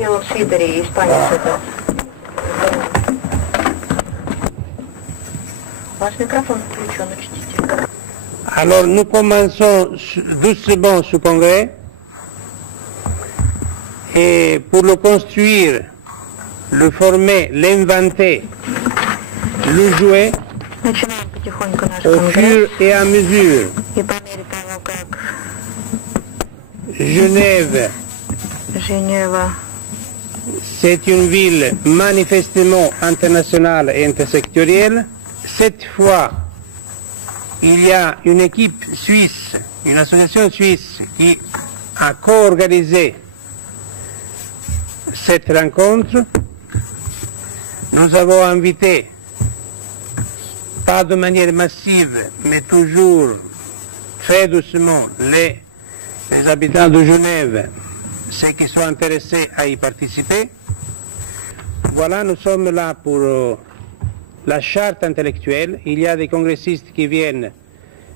шпион Сидори, испанец это. Ваш микрофон включен, учтите. Alors nous commençons doucement ce congrès et pour le construire, le former, l'inventer, le jouer Начинаем потихоньку наш au конгресс. fur et à mesure. И по мере того, как Genève, Женева c'est une ville manifestement internationale et intersectorielle. Cette fois, il y a une équipe suisse, une association suisse qui a co-organisé cette rencontre. Nous avons invité, pas de manière massive, mais toujours très doucement, les habitants de Genève, ceux qui sont intéressés à y participer. Voilà, nous sommes là pour la charte intellectuelle. Il y a des congressistes qui viennent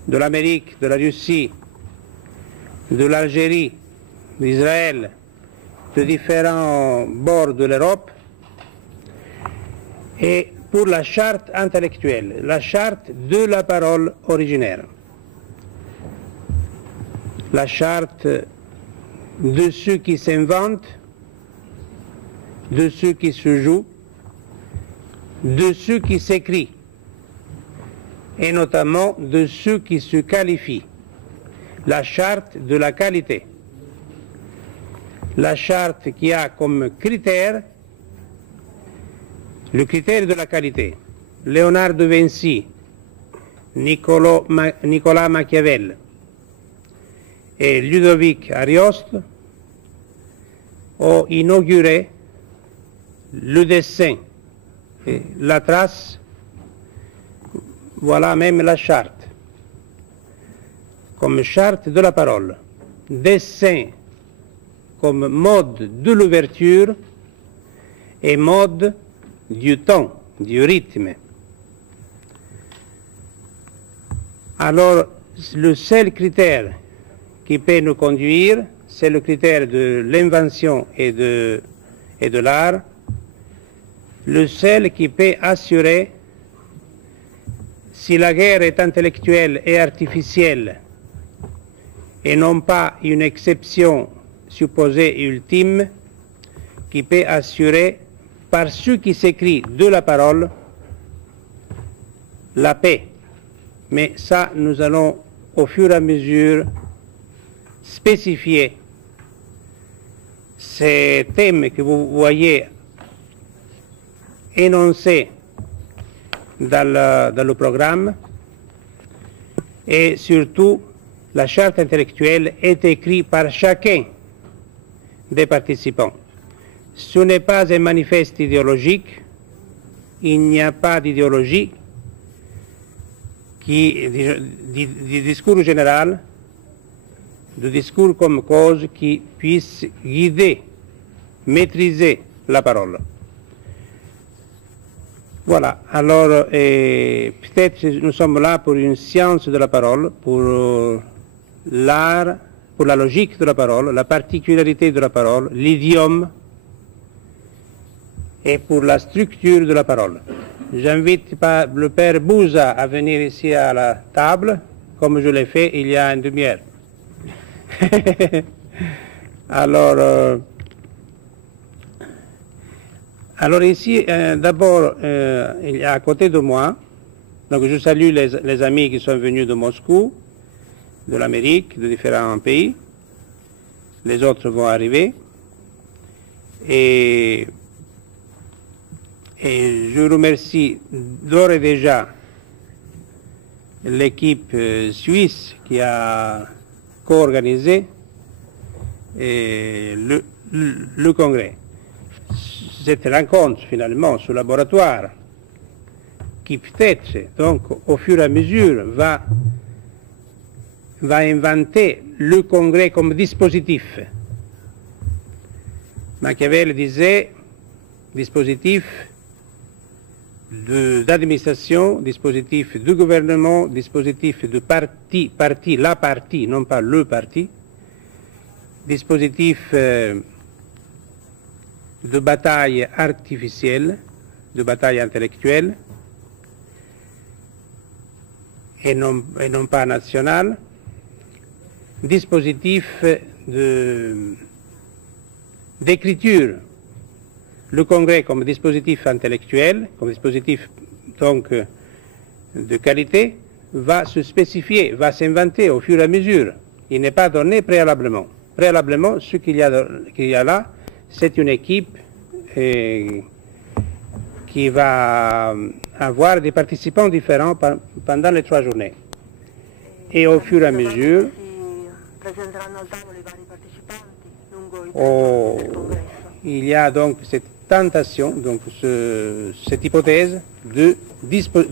de l'Amérique, de la Russie, de l'Algérie, d'Israël, de différents bords de l'Europe. Et pour la charte intellectuelle, la charte de la parole originaire, la charte de ceux qui s'inventent, de ceux qui se jouent, de ceux qui s'écrient, et notamment de ceux qui se qualifient, la charte de la qualité, la charte qui a comme critère le critère de la qualité. Léonard de Vinci, Nicolas Machiavel et Ludovic Arioste ont inauguré le dessin, et la trace, voilà même la charte, comme charte de la parole. Dessin comme mode de l'ouverture et mode du temps, du rythme. Alors, le seul critère qui peut nous conduire, c'est le critère de l'invention et de l'art, le seul qui peut assurer si la guerre est intellectuelle et artificielle et non pas une exception supposée et ultime, qui peut assurer par ceux qui s'écrit de la parole la paix. Mais ça, nous allons au fur et à mesure spécifier ces thèmes que vous voyez énoncés dans le programme, et surtout la charte intellectuelle est écrite par chacun des participants. Ce n'est pas un manifeste idéologique, il n'y a pas d'idéologie du discours général, du discours comme cause qui puisse guider, maîtriser la parole. Voilà, alors peut-être nous sommes là pour une science de la parole, pour l'art, pour la logique de la parole, la particularité de la parole, l'idiome, et pour la structure de la parole. J'invite le père Bouza à venir ici à la table, comme je l'ai fait il y a une demi-heure. Alors ici, d'abord, il y a à côté de moi, donc je salue les amis qui sont venus de Moscou, de l'Amérique, de différents pays. Les autres vont arriver. Et je remercie d'ores et déjà l'équipe suisse qui a co-organisé le congrès. Cette rencontre, finalement, ce laboratoire, qui peut-être, donc, au fur et à mesure, va inventer le congrès comme dispositif. Machiavel disait dispositif d'administration, dispositif de gouvernement, dispositif de parti, la partie, non pas le parti, dispositif de bataille artificielle, de bataille intellectuelle, et non pas nationale, dispositif d'écriture. Le Congrès comme dispositif intellectuel, comme dispositif donc de qualité, va se spécifier, va s'inventer au fur et à mesure. Il n'est pas donné préalablement. Préalablement, ce qu'il y a là, c'est une équipe qui va avoir des participants différents pendant les 3 journées. Et au fur et à mesure, il y a donc cette tentation, donc cette hypothèse de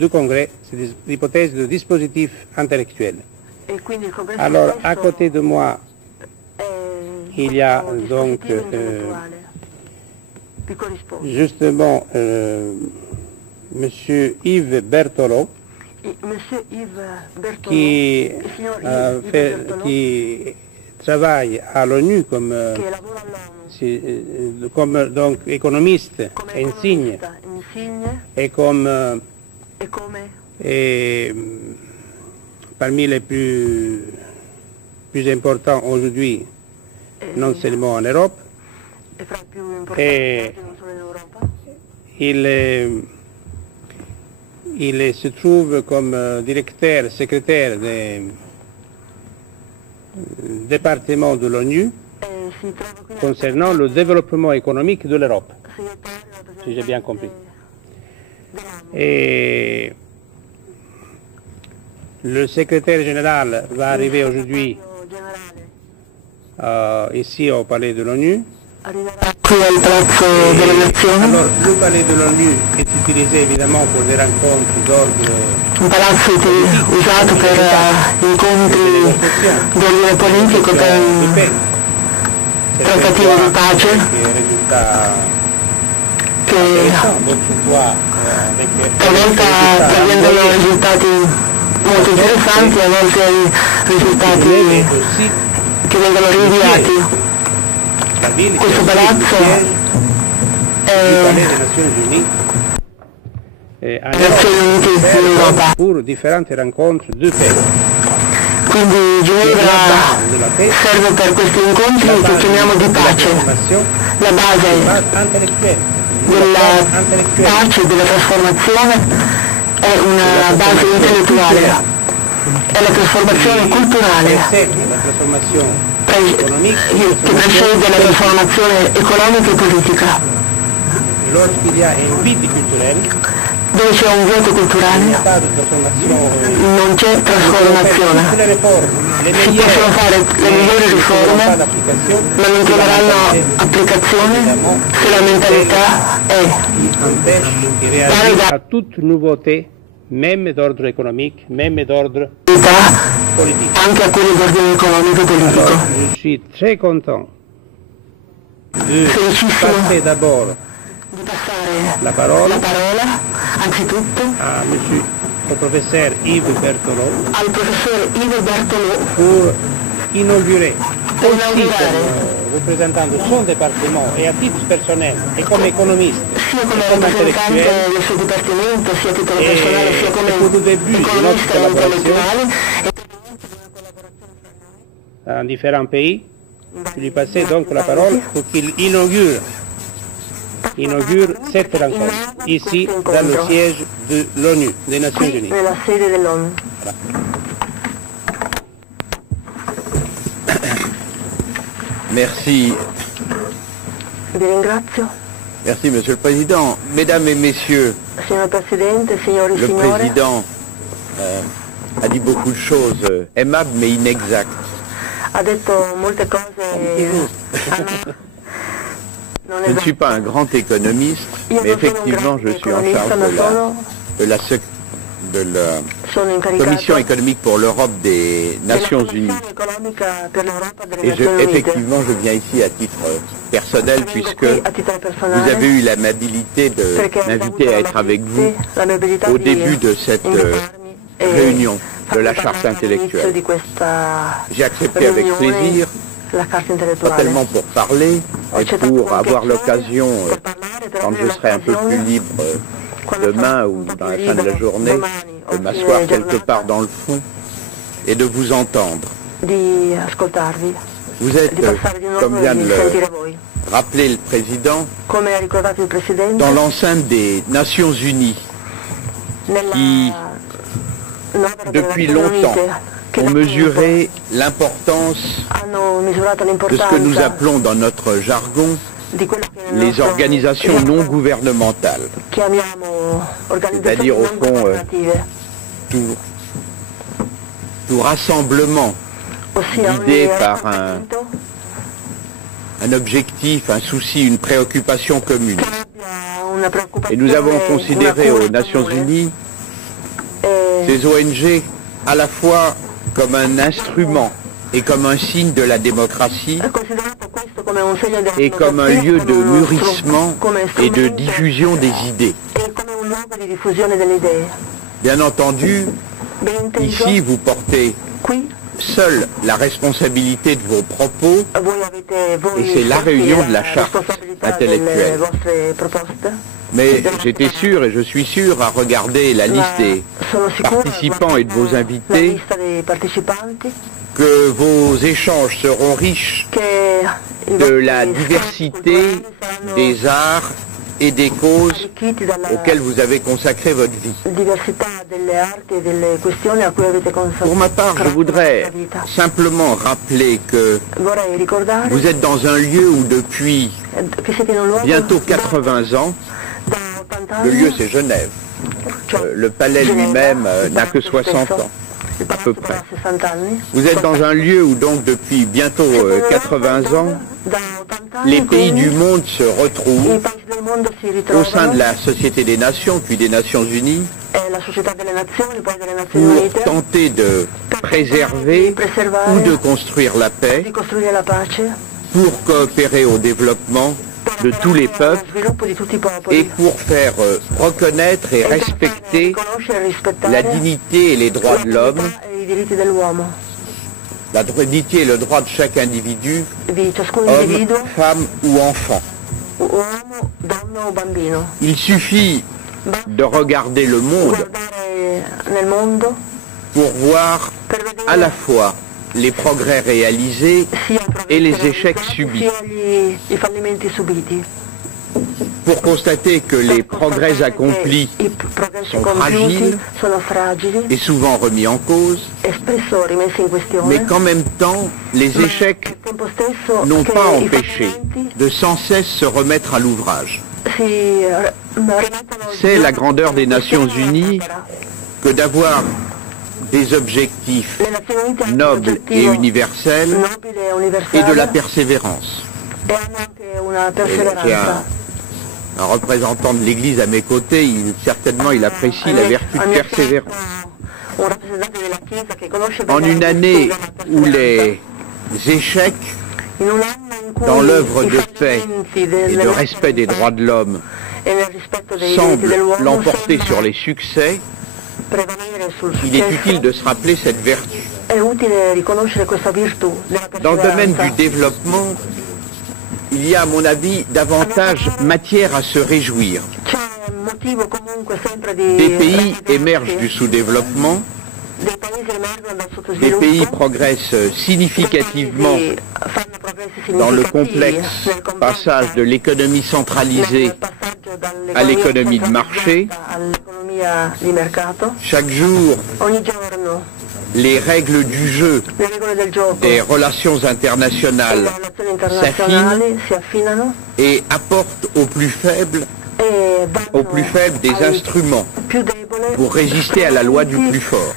congrès, cette hypothèse de dispositif intellectuel. Alors, à côté de moi, il y a donc justement Monsieur Yves Berthelot, qui travaille à l'ONU comme donc économiste, insigne, et comme parmi les plus importants aujourd'hui, non seulement en Europe, et il se trouve comme directeur, secrétaire du département de l'ONU concernant le développement économique de l'Europe, si j'ai bien compris. Et le secrétaire général va arriver aujourd'hui ici au palais de l'ONU. Qui al palazzo delle nazioni. Alors, le palais de l'ONU est utilisé évidemment pour des rencontres d'ordre. Un palazzo usato per incontri d'ordine politico, per trattative di pace, che talvolta prendono risultati molto interessanti, a volte risultati che vengono rinviati. Questo palazzo è Nazioni Unite in Europa. Pour différentes rencontres de paix. Quindi Ginevra serve per questi incontri che chiamiamo di pace. La base della pace e della trasformazione è una base intellettuale, è la trasformazione culturale che precede la trasformazione economica e politica. Dove c'è un vuoto culturale non c'è trasformazione. Si possono fare le migliori riforme, ma non troveranno applicazione se la mentalità è pari à toute nouveauté, même d'ordre économique, même d'ordre politique. Anche a quelli d'ordine economico e politico. Je suis très content de passer d'abord Di passare la parola anzitutto au professeur Yves Berthelot al professor Yves Berthelot pour inaugurer aussi comme représentant de son département et à titre personnel et comme économiste, sia come comme rappresentante intellectuel, del suo dipartimento, sia a titolo personale, sia come pour le début de notre economista e intellettuale, dans différents pays. Je lui passais donc la parole pour qu'il inaugure cette rencontre, ici, dans le siège de l'ONU, des Nations qui Unies. nella sede dell'ONU. Merci. Vi ringrazio. Merci, Monsieur le Président. Mesdames et Messieurs, Signor Presidente, signori e le signore, Président a dit beaucoup de choses aimables mais inexactes. ha detto molte cose non Je ne suis pas un grand économiste, mais effectivement je suis en charge de la sono incaricato Commission économique pour l'Europe des Nations Unies. della economica per l'Europa delle Et Nazioni Unite. effectivement, je viens ici à titre personnel puisque Qui a titolo vous personale, avez eu l'amabilité de perché ho m'inviter avuto à être avec vous l'amabilità au di début de cette invitarmi e réunion de la farmi charte parlare all'inizio intellectuelle. di questa J'ai accepté avec riunione plaisir, la carta pas intellettuale. tellement pour parler, Et pour avoir l'occasion, quand je serai un peu plus libre demain ou dans la fin de la journée, de m'asseoir quelque part dans le fond et de vous entendre. Vous êtes, comme vient de le rappeler le président, dans l'enceinte des Nations Unies, qui, depuis longtemps, ont mesuré l'importance de ce que nous appelons dans notre jargon les organisations non gouvernementales, c'est-à-dire au fond tout rassemblement guidé par un objectif, un souci, une préoccupation commune. Et nous avons considéré aux Nations Unies ces ONG à la fois comme un instrument et comme un signe de la démocratie et comme un lieu de mûrissement et de diffusion des idées. Bien entendu, ici vous portez seul la responsabilité de vos propos et c'est la réunion de la charte intellectuelle. Mais j'étais sûr et je suis sûr à regarder la liste des participants et de vos invités que vos échanges seront riches de la diversité des arts et des causes auxquelles vous avez consacré votre vie. Pour ma part, je voudrais simplement rappeler que vous êtes dans un lieu où depuis bientôt 80 ans, le lieu c'est Genève, le palais lui-même n'a que 60 ans. À peu près. Vous êtes dans un lieu où donc depuis bientôt 80 ans, les pays du monde se retrouvent au sein de la Société des Nations, puis des Nations Unies, pour tenter de préserver ou de construire la paix, pour coopérer au développement de tous les peuples et pour faire reconnaître et respecter la dignité et les droits de l'homme, la dignité et le droit de chaque individu, homme, femme ou enfant. Il suffit de regarder le monde pour voir à la fois les progrès réalisés et les échecs subis. Pour constater que les progrès accomplis sont fragiles et souvent remis en cause, mais qu'en même temps, les échecs n'ont pas empêché de sans cesse se remettre à l'ouvrage. C'est la grandeur des Nations Unies que d'avoir des objectifs nobles et universels et de la persévérance. J'ai un représentant de l'Église à mes côtés, certainement il apprécie la vertu de persévérance. En une année où les échecs dans l'œuvre de paix et de respect des droits de l'homme semblent l'emporter sur les succès, il est utile de se rappeler cette vertu. Dans le domaine du développement, il y a, à mon avis, davantage matière à se réjouir. Des pays émergent du sous-développement, des pays progressent significativement dans le complexe passage de l'économie centralisée à l'économie de marché. Chaque jour, les règles du jeu des relations internationales s'affinent et apportent aux plus faibles des instruments pour résister à la loi du plus fort.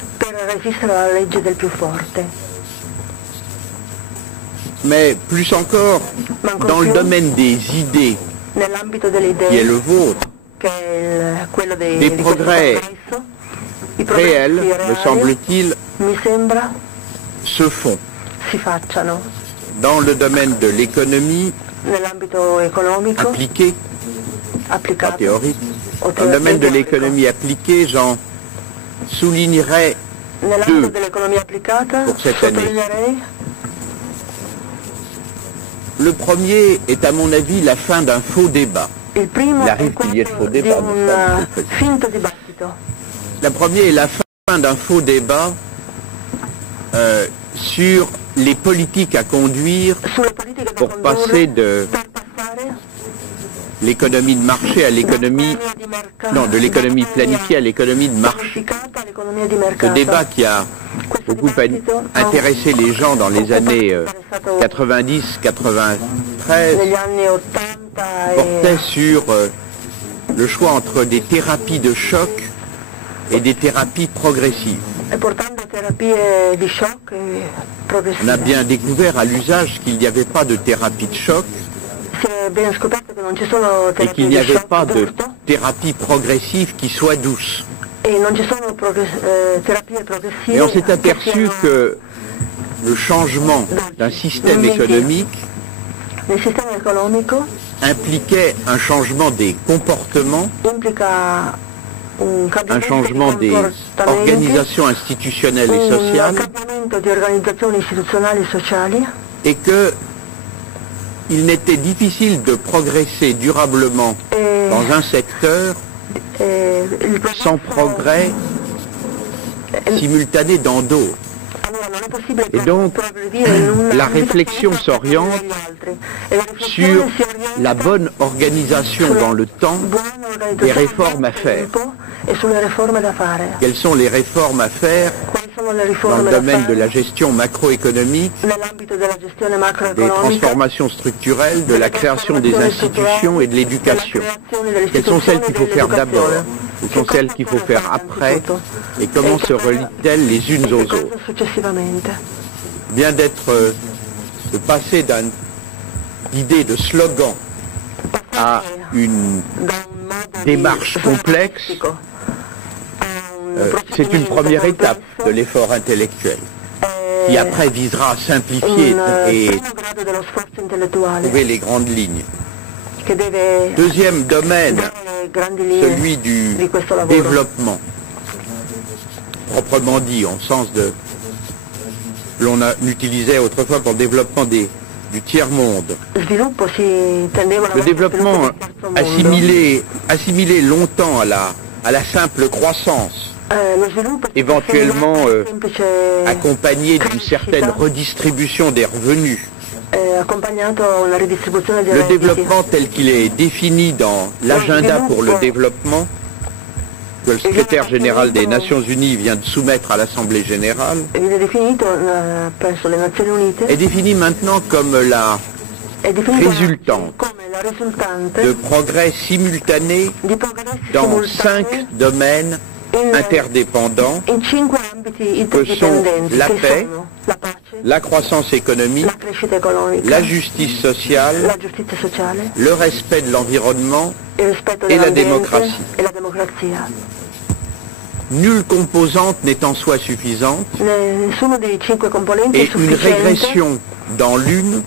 Mais plus encore, dans le domaine des idées, qui est le vôtre, des progrès réels, me semble-t-il, se font. Dans le domaine de l'économie appliquée, pas théorique, dans le domaine de l'économie appliquée, j'en soulignerai deux pour cette année. Le premier est à mon avis la fin d'un faux débat. Il arrive qu'il y ait de faux débats. La première est la fin d'un faux débat sur les politiques à conduire pour passer de l'économie de marché à l'économie, non, de l'économie planifiée à l'économie de marché. Ce débat qui a beaucoup intéressé les gens dans les années 90-93 portait sur le choix entre des thérapies de choc et des thérapies progressives. On a bien découvert à l'usage qu'il n'y avait pas de thérapie de choc et qu'il n'y avait pas de thérapie progressive qui soit douce. Et on s'est aperçu que le changement d'un système économique impliquait un changement des comportements, un changement des organisations institutionnelles et sociales, et que il n'était difficile de progresser durablement dans un secteur sans progrès simultané dans d'autres. Et donc, la réflexion s'oriente sur la bonne organisation dans le temps des réformes à faire. Quelles sont les réformes à faire dans le domaine de la gestion macroéconomique, des transformations structurelles, de la création des institutions et de l'éducation? Quelles sont celles qu'il faut faire d'abord? Quelles sont celles qu'il faut faire après? Et comment se relient-elles les unes aux autres? Vient d'être de passer d'une idée de slogan à une démarche complexe. C'est une première étape de l'effort intellectuel qui après visera à simplifier et trouver les grandes lignes. Deuxième domaine, celui du développement, proprement dit, en sens de l'on utilisait autrefois pour le développement du tiers-monde. Le développement assimilé longtemps à la simple croissance, éventuellement accompagné d'une certaine redistribution des revenus. Le développement tel qu'il est défini dans l'agenda pour le développement, que le secrétaire général des Nations Unies vient de soumettre à l'Assemblée générale, est défini maintenant comme la résultante de progrès simultanés dans 5 domaines interdépendants que sont la paix, la croissance économique, la justice sociale, le respect de l'environnement et la démocratie. Nulle composante n'est en soi suffisante et une régression dans l'une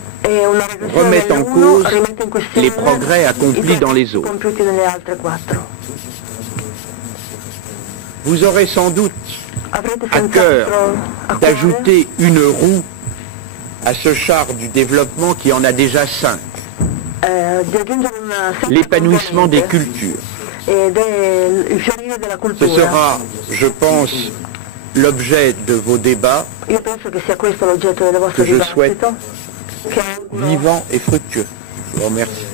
remet en cause les progrès accomplis dans les autres. Vous aurez sans doute à cœur d'ajouter une roue à ce char du développement qui en a déjà 5. L'épanouissement des cultures. Ce sera, je pense, l'objet de vos débats que je souhaite vivants et fructueux. Je vous remercie.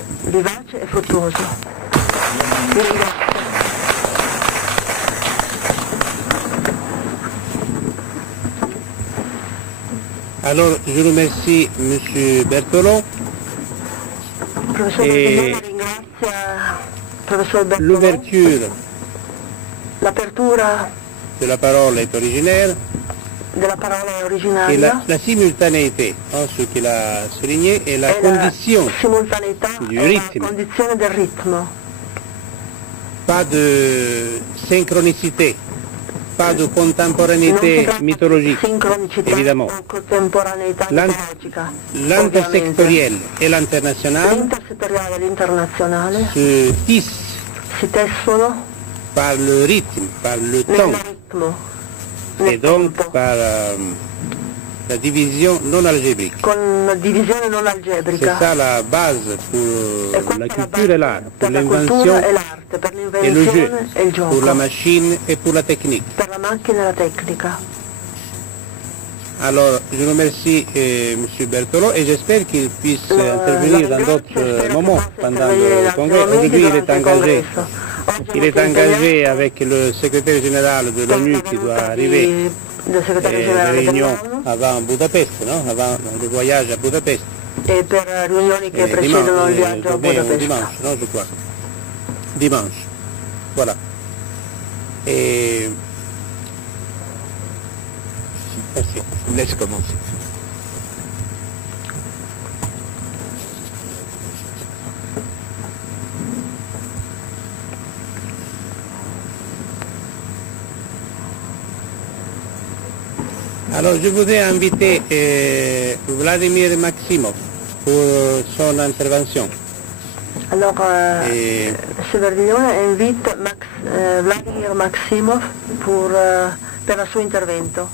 Alors, je remercie M. Bertolon et l'ouverture de la parole est originaire et la simultanéité, ce qu'il a souligné, et la condition du rythme. Pas de synchronicité, pas de contemporanéité mythologique, évidemment. L'intersectoriel et l'international se tissent par le rythme, par le temps, et donc par la division non algébrique. Con la divisione non C'est algebrica. ça la base pour la culture et l'art, pour Per la l'invention cultura e l'arte, per et le jeu, l'invenzione e il gioco, pour la machine et pour la technique. per la macchina e la tecnica. Alors, je remercie M. Berthelot et j'espère qu'il puisse intervenir dans d'autres moments pendant le congrès. Aujourd'hui, il est engagé avec le secrétaire général de l'ONU qui doit arriver des réunions avant Budapest, non? Avant le voyage à Budapest. E per riunioni che precedono il viaggio a Budapest. Dimanche, non, je crois. Dimanche. Voilà. Et... Merci. Laisse commencer. Alors, je voudrais inviter Vladimir Maximov pour son intervention. Alors, Severiglione invita Vladimir Maximov per il suo intervento.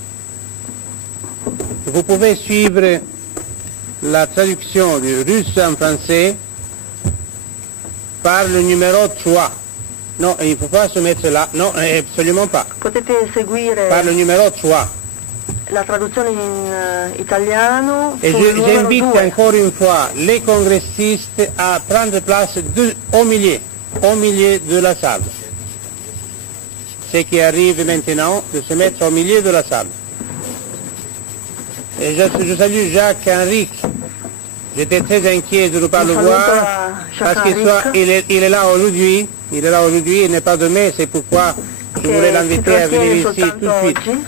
Vous pouvez suivre la traduction du russe en français par le numéro 3. Non, il ne faut pas se mettre là. Non, absolument pas. Potete seguire Par le numéro 3. la traduzione in italiano Et sul numero j'invite 2. encore une fois les congressistes à prendre place au milieu de la salle. Ce qui arrive maintenant, de se mettre au milieu de la salle. Et je salue Jacques Henrique. J'étais très inquiet de ne pas le voir, parce qu'il est là aujourd'hui. Il est là aujourd'hui, il n'est pas demain, c'est pourquoi je voulais l'inviter à venir ici tout de suite.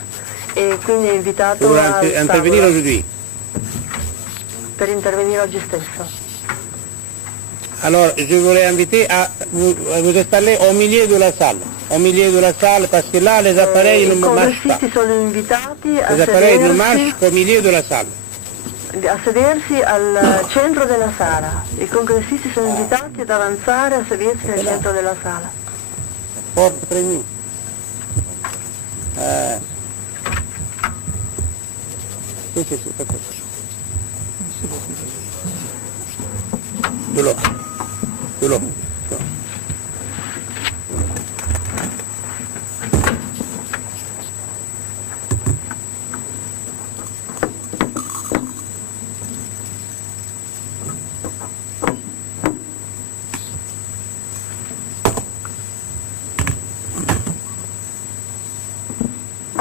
E quindi è invitato Pour al intervenir tavolo aujourd'hui. per intervenire oggi stesso. Alors, je voulais inviter à vous installer au milieu de la salle. Au milieu de la salle, parce que là, les appareils ne I marchent pas. congressisti sono invitati Les appareils ne marchent qu'au milieu de la salle. a sedersi al centro della sala. I congressisti sono invitati ad avanzare a sedersi al centro della sala. Porte prévenue. Sì, perfetto. De l'eau.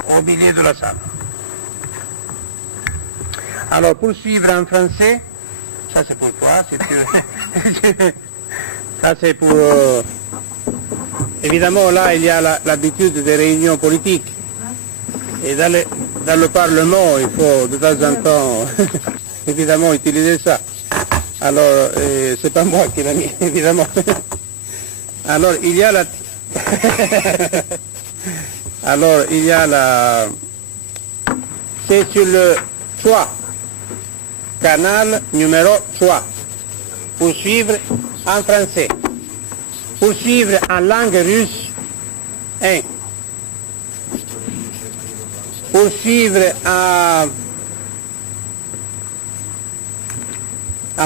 Au milieu de la salle. Alors, pour suivre en français, ça c'est pour toi, si tu veux. Ça c'est pour... évidemment, là, il y a l'habitude des réunions politiques. Et dans le Parlement, il faut de temps en temps, évidemment, utiliser ça. Alors, c'est pas moi qui l'ai mis, évidemment. Alors, il y a la... Alors, il y a la... C'est sur le 3. Canal numéro 3. Pour suivre en français. Pour suivre en langue russe, 1. Pour suivre en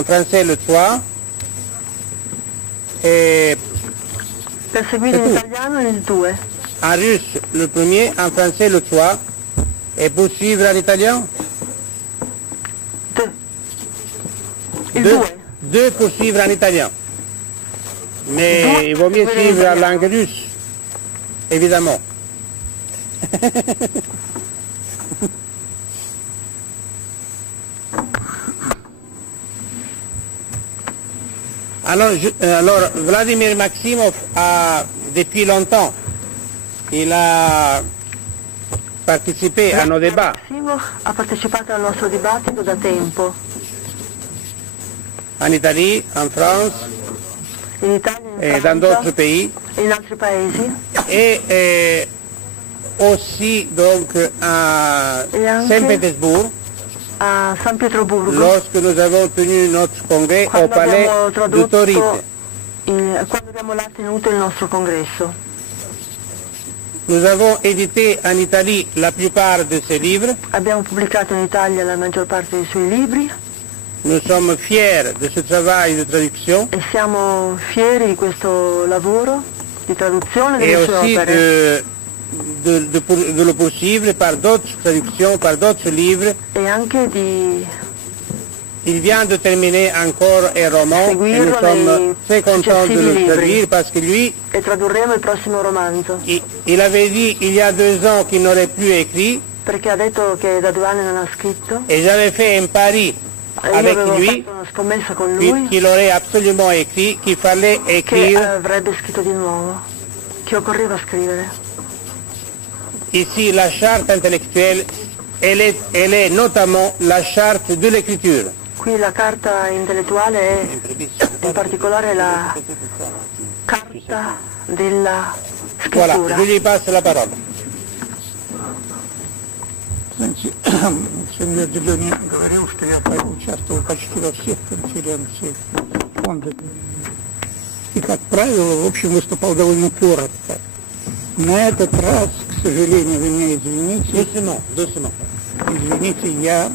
français le 3. Et Per seguire in italiano il 2. en russe le premier, en français le 3. Et pour suivre en italien, 2. Il 2. 2 pour suivre en italien. Mais il vaut mieux suivre en langue russe, évidemment. Alors, Vladimir Maximov a, depuis longtemps, il a participé à nos débats. Maximov ha partecipato al nostro dibattito da tempo. En Italie, en France, In Italia, in et Francia, dans d'autres pays. e in altri paesi. Et aussi donc à Et anche Saint-Pétersbourg, a San Pietroburgo, lorsque nous avons tenu notre congrès au quando palais abbiamo du Tauride. quando abbiamo là tenuto il nostro congresso. Nous avons édité en Italie la plupart de ses livres. Abbiamo pubblicato in Italia la maggior parte dei suoi libri. Nous sommes fiers de ce travail de traduction. E siamo fieri di questo lavoro di traduzione delle et sue aussi opere. de le poursuivre par d'autres traductions, par d'autres livres. E anche di Il vient de terminer encore un roman et nous sommes très contents de le traduire parce que lui, e tradurremo il prossimo romanzo. il avait dit il y a 2 ans qu'il n'aurait plus écrit. Perché ha detto che da 2 anni non ha scritto. Et j'avais fait un pari E io avec avevo lui fatto una scommessa con lui qu'il aurait absolument écrit, qu'il fallait che écrire. avrebbe scritto di nuovo, che occorreva scrivere. Ici, la charte intellectuelle, elle est notamment la charte de l'écriture. Qui la carta intellettuale è in particolare la carta della Voilà, scrittura. je lui passe la parole. Знаете, сеньор Делёни говорил, что я участвовал почти во всех конференциях фонда. И, как правило, в общем, выступал довольно коротко. На этот раз, к сожалению, вы меня извините. Извините, я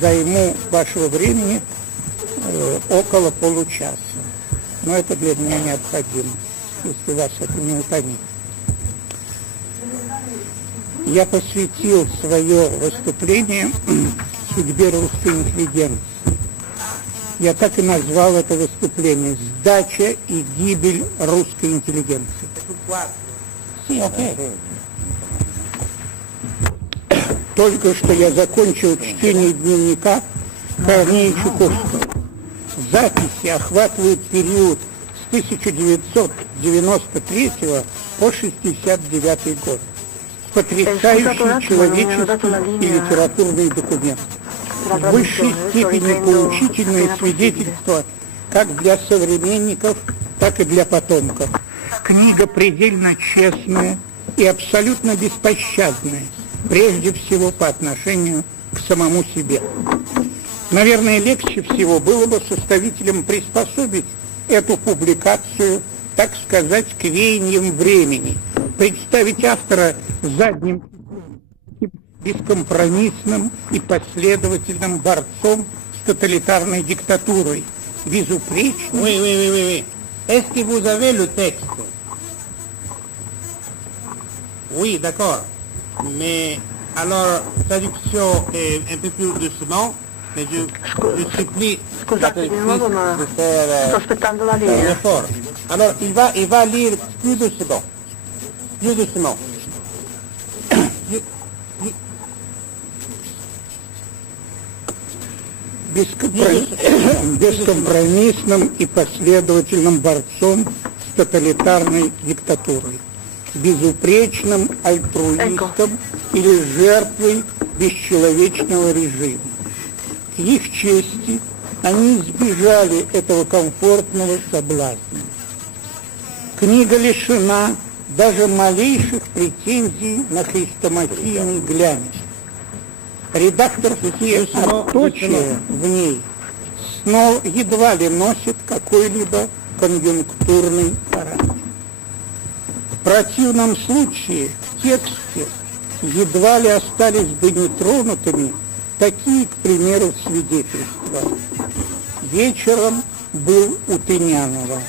займу вашего времени около получаса. Но это для меня необходимо, если вас это не утомит. Я посвятил свое выступление судьбе русской интеллигенции. Я так и назвал это выступление «Сдача и гибель русской интеллигенции». Только что я закончил чтение дневника Корнея Чуковского. Записи охватывают период с 1993 по 1969 год. Потрясающий человеческий и литературный документ. В высшей степени поучительное свидетельство как для современников, так и для потомков. Книга предельно честная и абсолютно беспощадная, прежде всего по отношению к самому себе. Наверное, легче всего было бы составителям приспособить эту публикацию, так сказать, к веяниям времени, представить автора задним бескомпромиссным и последовательным борцом с тоталитарной диктатурой, безупречным. Oui. Est-ce que vous avez le texte? Oui, d'accord. Mais alors, traduction est un peu plus doucement, mais je supplie la Scusate di nuovo, ma de faire sto aspettando la un linea. effort. Alors, il va lire plus doucement. Plus doucement. Бескомпромиссным и последовательным борцом с тоталитарной диктатурой, безупречным альтруистом или жертвой бесчеловечного режима. К их чести они избежали этого комфортного соблазна. Книга лишена даже малейших претензий на хрестоматийный глянец. Редакторские отточия в ней едва ли носят какой-либо конъюнктурный характер. В противном случае в тексте едва ли остались бы нетронутыми такие, к примеру, свидетельства. Вечером был у Тынянова.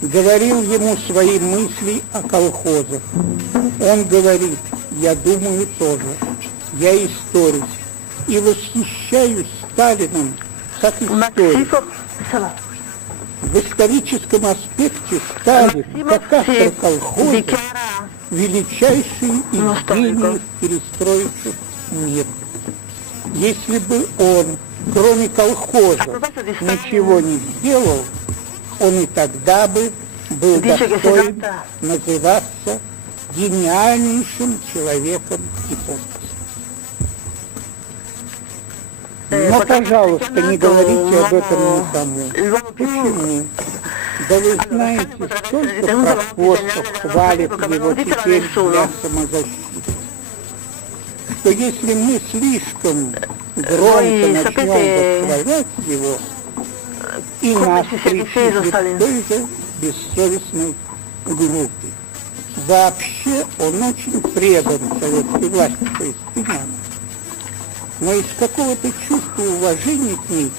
Говорил ему свои мысли о колхозах. Он говорит: я думаю тоже. Я историк и восхищаюсь Сталиным как историк. В историческом аспекте Сталин, как автор колхоза, величайший из гениев, перестроивших мир. Если бы он, кроме колхоза, ничего не сделал, он и тогда бы был достоин называться гениальнейшим человеком эпохи. Но, пожалуйста, не говорите об этом никому. Почему? Да вы знаете, сколько прохвостов хвалит его теперь для самозащиты. Что если мы слишком громко начнем восхвалять его, и нас причислят к той же бессовестной группе. Вообще он очень предан советской власти, то есть Тынян. Но из какого-то чувства уважения к ней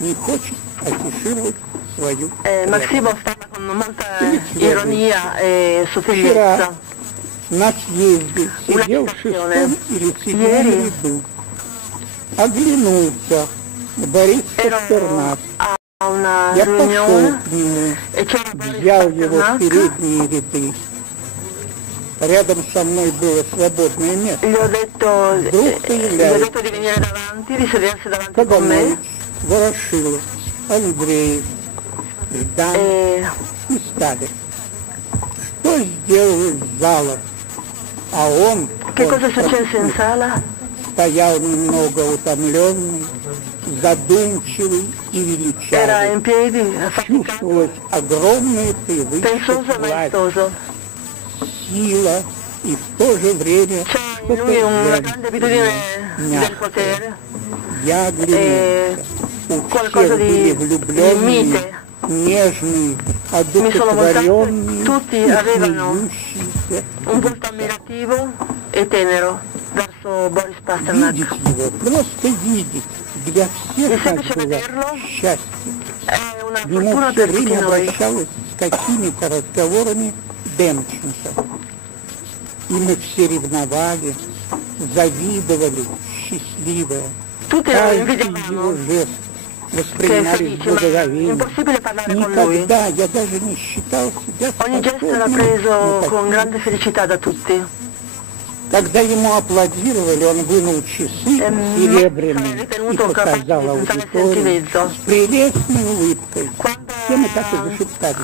не хочет афишировать свою Максимов parla con molta ironia e sottigliezza. На съезде сидел в 6-м или 7-м ряду. Оглянулся Борис Пастернак. Я пошел к нему, взял его в передние ряды. Рядом со мной было свободное место. Вдруг появляется Каганович, Ворошилов, Андреев, Жданов и Сталин. Что сделал из зала? А он стоял немного утомленный, задумчивый и величавый. Чувствовалась огромная привычка власти, сила и в то же время мягкое. Я оглянулся. У всех были влюбленные, нежные, одухотворенные и смеющиеся. Un volto ammirativo e tenero verso Boris Pasternak. Видеть его, просто видеть, для всех нас было счастье. Ему все время обращалась с какими-то разговорами Демченко. И мы все ревновали, завидовали, счастливые. Каждый его жест воспринимали с благоговением. Никогда я даже не считал себя Ogni gesto era preso con grande felicità da tutti. Когда ему аплодировали, он вынул часы серебряные и показал аудиторию с прелестной улыбкой. Все мы так и зашептали.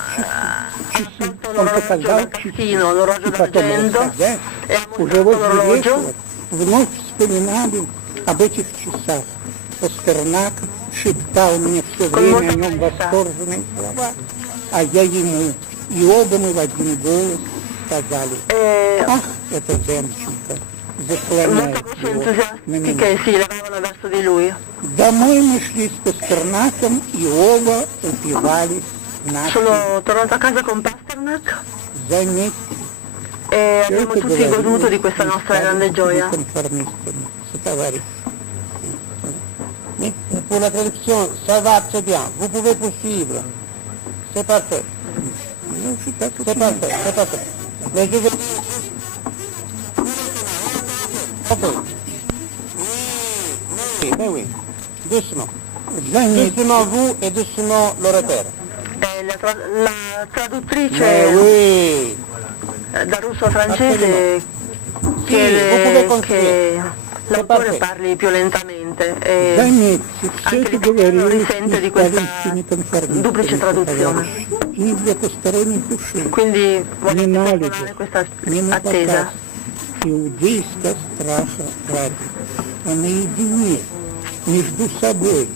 Часы. Он показал часы. И потом, расходясь, уже возле вечера вновь вспоминали об этих часах. Пастернак шептал мне все время о нем восторженные слова, а я ему. И оба мы в один голос сказали: ах, это Демченко, заслоняет его на меня. Домой мы шли с Пастернаком и оба упивались нашим. Sono tornato a casa con Pasternak Заметьте, e abbiamo tutti goduto di questa nostra grande gioia. Pour la traduction, ça va très bien. Vous pouvez poursuivre. C'est parfait. C'est parfait, c'est parfait. Mais je veux... Ok. Mais oui. Doucement. Doucement vous et doucement l'orateur. La traduttrice da russo a francese chiede che l'autore parli più lentamente e anche l'autore risente di questa duplice traduzione. Quindi voglio parlare questa attesa. Иудейского страха ради, а наедине, между собой,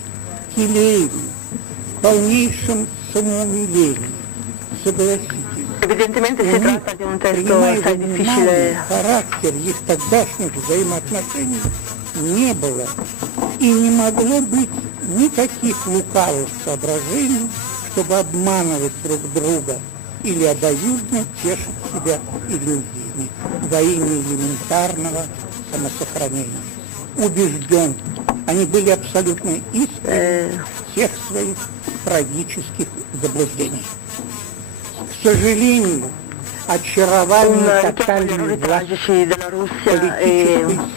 келейным, полнейшим самоумилением. Согласитесь, Evidentemente si tratta di un testo assai difficile. Характер их тогдашних взаимоотношений не было и не могло быть никаких лукавых соображений, чтобы обманывать друг друга или обоюдно тешить себя иллюзиями во имя элементарного самосохранения. Убежден, они были абсолютно искренни в всех своих трагических заблуждениях. К сожалению, очарование тотальной власти, политической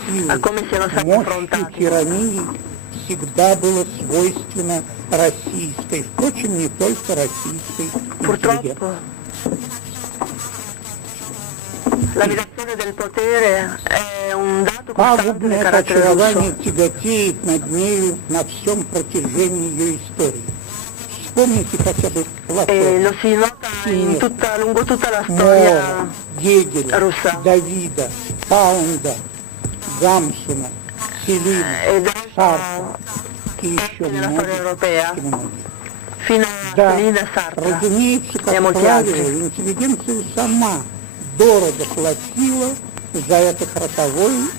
силы, мощью тирании всегда было свойственно российской, впрочем, не только российской интеллигенции. La violazione del potere è un dato costante del Пагубное carattere очарование russo. тяготеет над нею на всем протяжении ее истории. Вспомните хотя бы Платона, Lo si nota lungo tutta la storia Гегеля, russa. Давида, Паунда, Гамсуна, Селина, Ed Сартра и еще nella storia europea многих. fino a Да, Céline e Sartre разумеется, e a как molti правило, altri. интеллигенция сама дорого платила за этот роковой.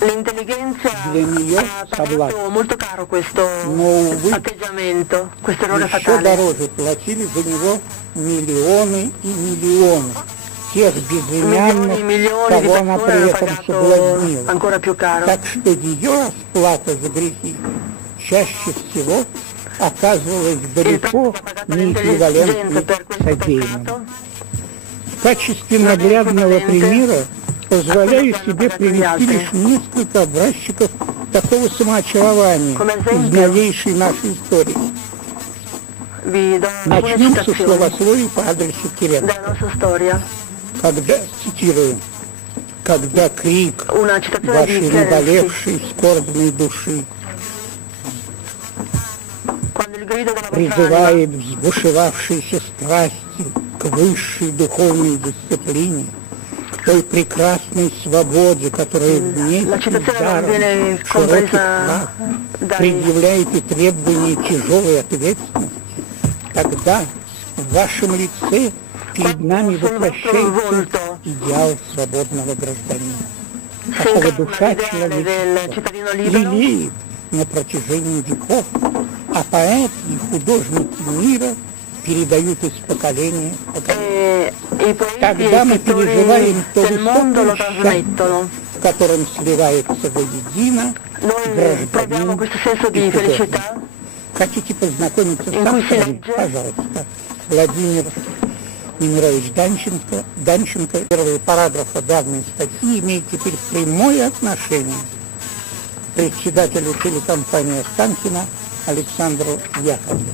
L'intelligenza ha pagato molto caro questo atteggiamento, questo errore Еще fatale. дороже платили за него миллионы и миллионы. тех безымянных, кого она при этом соблазнила. Так что ее расплата за грехи чаще всего оказывалась далеко не эквивалентной содеянному. В качестве наглядного примера позволяю себе привести лишь несколько образчиков такого самоочарования из новейшей нашей истории. Начнем со словословий по адресу Кириенко. Когда, цитирую, когда крик вашей наболевшей скорбной души призывает взбушевавшиеся страсти к высшей духовной дисциплине, к той прекрасной свободе, которая вместе с даром широких прав предъявляет и требования тяжелой ответственности, тогда в вашем лице перед нами воплощается идеал свободного гражданина, какого душа человечества лелеет на протяжении веков, а поэты и художники мира передают из поколения в поколение. Тогда мы переживаем то высокое счастье, в котором сливается воедино гражданин и художник. Хотите познакомиться с автором? Пожалуйста. Владимир Немирович Данченко. Первые параграфы данной статьи имеет теперь прямое отношение к председателю телекомпании Останкина Александру Яковлеву.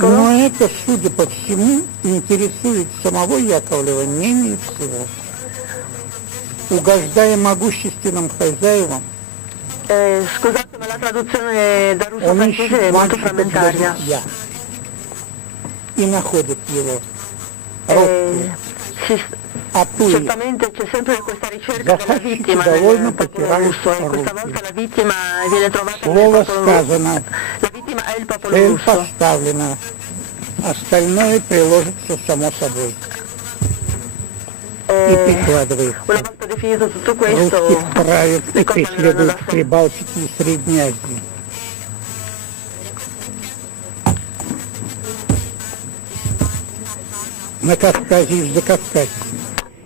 Но это, судя по всему, интересует самого Яковлева менее всего. Угождая могущественным хозяевам, Scusate, ma la traduzione da russo francese è molto frammentaria. И находит его. Certamente c'è sempre questa ricerca della vittima nel popolo russo e questa volta la vittima viene trovata nel popolo russo. La vittima è il popolo russo. Поставлено. Остальное приложится само собой. И прикладывает. Русских правит и преследует в Прибалтике и Средней Азии. На Кавказе и в Закавказье.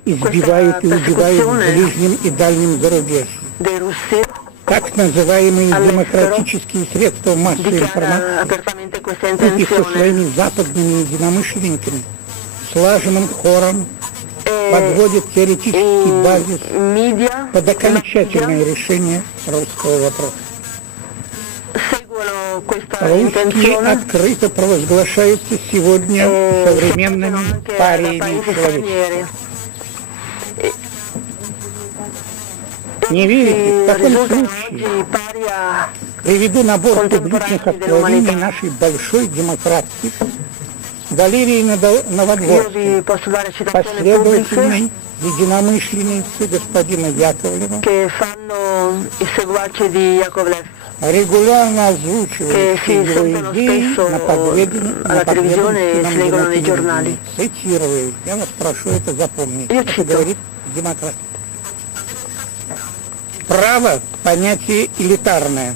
Избивают и убивают в ближнем и дальнем зарубежье. Так называемые демократические средства массовой информации со своими западными единомышленниками слаженным хором подводит теоретический базис под окончательное решение русского вопроса. Русские открыто провозглашаются сегодня современными париями человечества. Не верите? В таком случае приведу набор публичных откровений нашей большой демократии Валерии Новодворской, последовательной единомышленницы господина Яковлева, регулярно озвучивает все его идеи на подведомственном журнале. Цитирую, я вас прошу это запомнить, это говорит демократ. Право – понятие элитарное.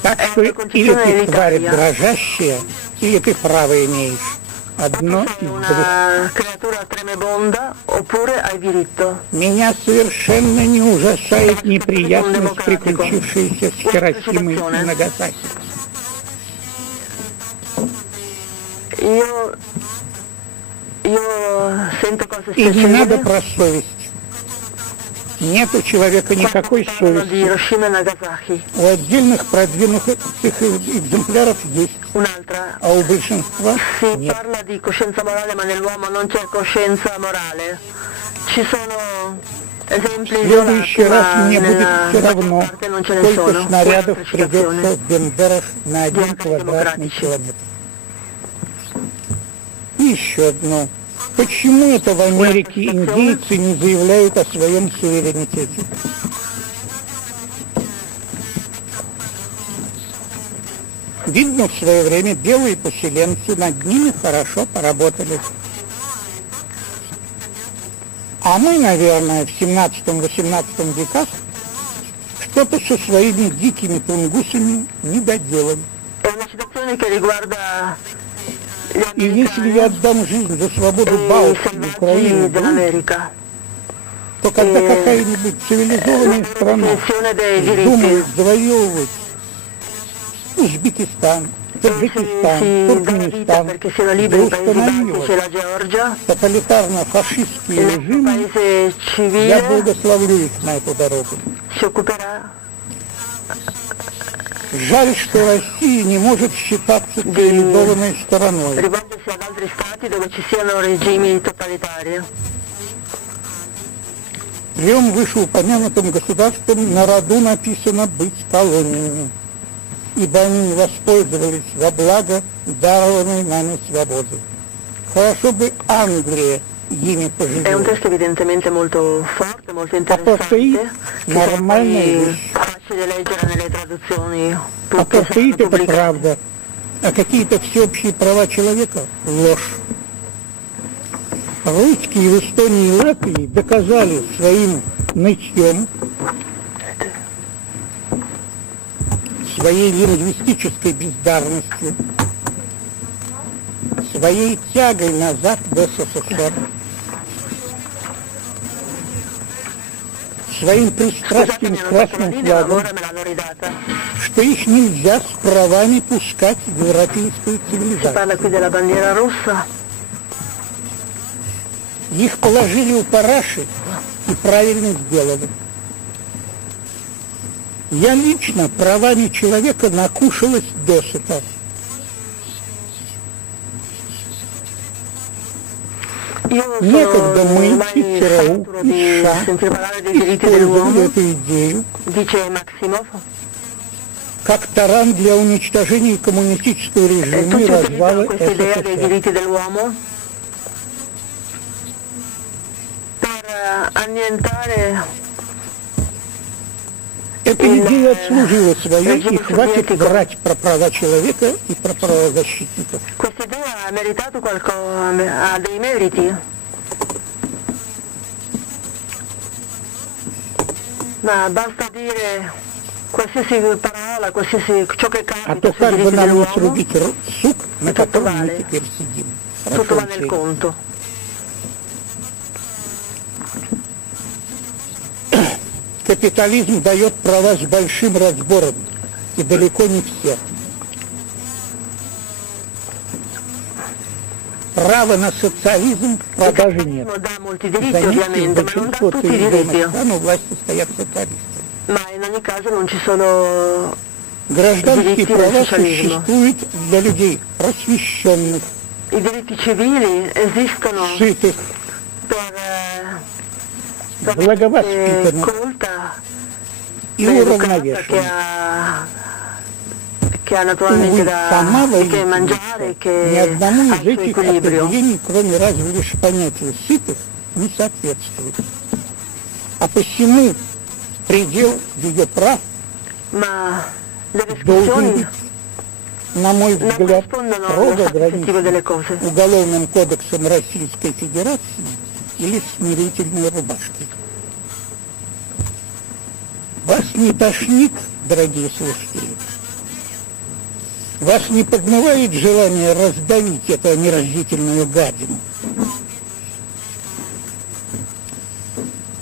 Так что или ты тварь дрожащая, или ты право имеешь. Одно из двух. Меня совершенно не ужасает неприятность, приключившаяся с Хиросимой и Нагасаки. И не надо про совесть. Нет у человека никакой совести. У отдельных продвинутых экземпляров есть, а у большинства нет. В следующий раз мне будет все равно, сколько снарядов придется в Бендерах на 1 квадратный километр. И еще одно. Почему это в Америке индейцы не заявляют о своем суверенитете? Видно, в свое время белые поселенцы над ними хорошо поработали. А мы, наверное, в 17-18 веках что-то со своими дикими тунгусами не доделали. И если я отдам жизнь за свободу Балтии, Украины, то когда какая-нибудь цивилизованная страна думает завоевывать Узбекистан, Таджикистан, Туркменистан, да установить тоталитарно-фашистские режимы, я благословлю их на эту дорогу. Жаль, что Россия не может считаться цивилизованной стороной. Трем вышеупомянутым государствам на роду написано быть колониями, ибо они не воспользовались во благо дарованной нами свободы. Хорошо бы Англия ими поживет. È un testo evidentemente molto forte, molto interessante, нормальная facile leggere nelle traduzioni. Апартеид — это правда, а какие-то всеобщие права человека — ложь. Русские в Эстонии и Латвии доказали своим нытьем, своей лингвистической бездарностью, своей тягой назад в СССР, своим пристрастием к красному флагу, что их нельзя с правами пускать в европейскую цивилизацию. Их положили у параши и правильно сделали. Я лично правами человека накушалась досыта. Некогда мы, и ЦРУ, и США использовали эту идею как таран для уничтожения коммунистического режима и развала СССР. Эта идея отслужила свое, и хватит врать про права человека и про правозащитников. А то как бы нам не срубить сук, на котором мы теперь сидим. Хорошо, капитализм дает права с большим разбором, и далеко не все. Права на социализм в продаже нет. Заметьте, большинство цивилизованных стран у власти стоят социалисты. Гражданские права существуют для людей просвещенных, сытых, благовоспитанных и уравновешенных. Увы, сама ни одному из этих определений, кроме разве лишь понятия сытых, не соответствует. А посему предел ее прав должен быть, на мой взгляд, строго ограничен Уголовным кодексом Российской Федерации или смирительной рубашкой. Вас не тошнит, дорогие слушатели? Вас не подмывает желание раздавить эту омерзительную гадину?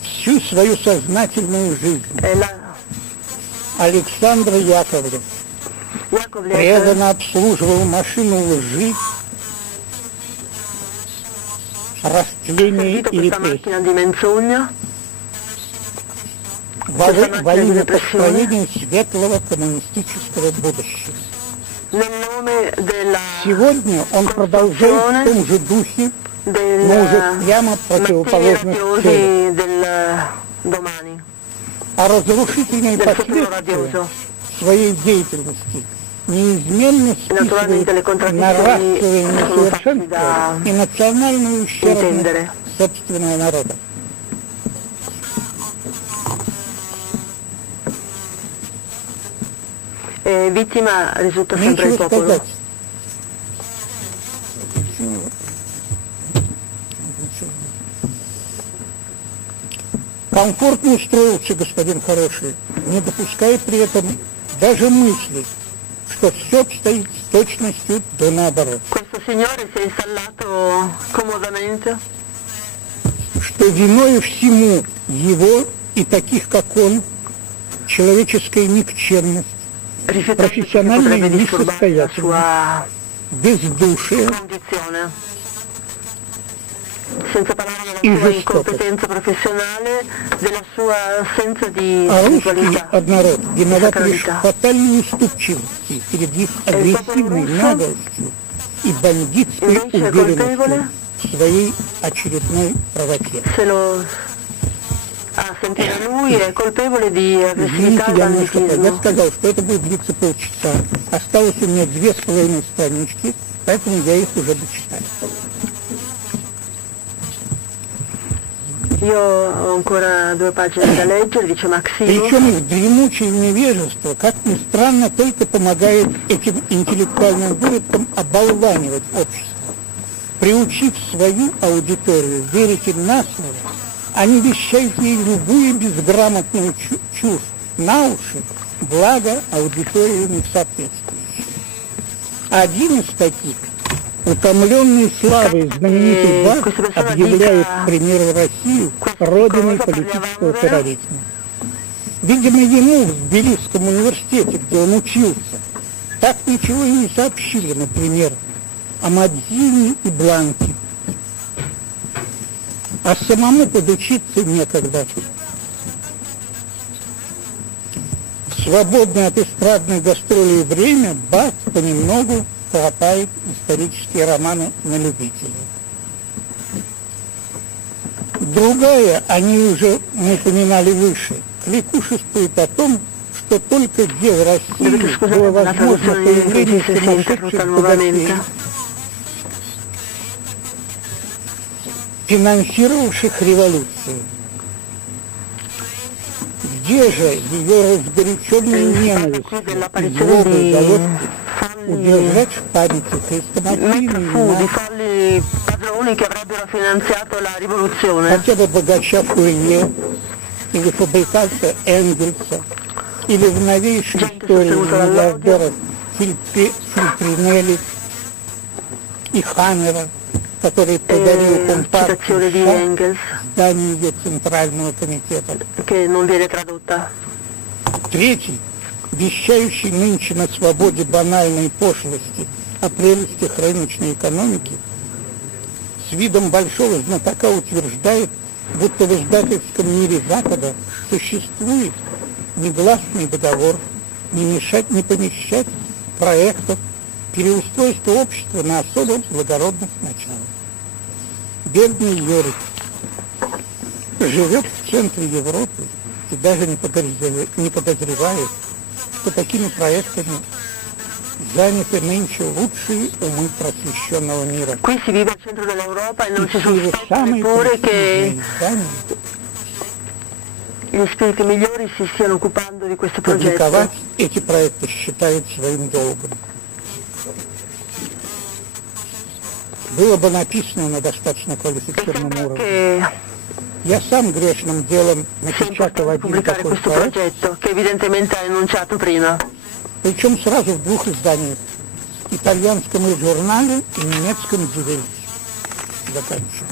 Всю свою сознательную жизнь Александр Яковлев преданно обслуживал машину лжи, растления и репрессий во имя построения светлого коммунистического будущего. Сегодня он продолжает в том же духе, но уже прямо противоположных целей. А разрушительные последствия своей деятельности неизменно списывают на расовое несовершенство и национальную ущербность собственного народа. Vittima risulta sempre il popolo. Комфортно устроился господин хороший, не допуская при этом даже мысли, что все обстоит с точностью до наоборот. Questo что виною всему его и таких, как он, человеческая никчемность, профессиональная несостоятельность, бездушие и жестокость. А русский народ виноват лишь в фатальной уступчивости перед их агрессивной наглостью и бандитской уверенностью в своей очередной правоте. Извините, я сказал, что это будет длиться полчаса. Осталось у меня 2,5 странички, поэтому я их уже дочитаю. Причем их дремучее невежество, как ни странно, только помогает этим интеллектуальным выродкам оболванивать общество. Приучив свою аудиторию верить им на слово, они вещают ей любую безграмотную чушь на уши, благо аудитории не соответствующей. Один из таких, утомленный славой знаменитый Бах, объявляет, к примеру, Россию родиной политического терроризма. Видимо, ему в Тбилисском университете, где он учился, так ничего и не сообщили, например, о Мадзине и Бланке. А самому подучиться некогда. В свободное от эстрадной гастроли время Бах понемногу хватает исторические романы на любителей. Другая, они уже мы упоминали выше, кликушествует о том, что только где в России было возможно появление сумасшедших богатей, финансировавших революцию. Где же ее разгоряченная ненависть и злобы удалось удержать в памяти хрестоматийные имена хотя бы богача Фурье или фабриканта Энгельса, или в новейшей истории миллиардеров Фильтринелли и Хаммера, который подарил Компартии здание ее Центрального комитета. Третий, вещающий нынче на свободе банальной пошлости о прелестях рыночной экономики, с видом большого знатока утверждает, будто в издательском мире Запада существует негласный договор не мешать, не помещать проектов переустройства общества на особо благородных началах. Бедный Йорик живет в центре Европы и даже не подозревает, что такими проектами заняты нынче лучшие умы просвещенного мира. Qui si vive al centro dell'Europa e non si sospetta neppure che gli spiriti migliori si stiano occupando di questo progetto. Публиковать эти проекты считают своим долгом. Было бы написано на достаточно квалифицированном уровне. Я сам грешным делом напечатал один такой проект, причем сразу в двух изданиях, итальянском журнале и немецком «Дивельте». Заканчиваю.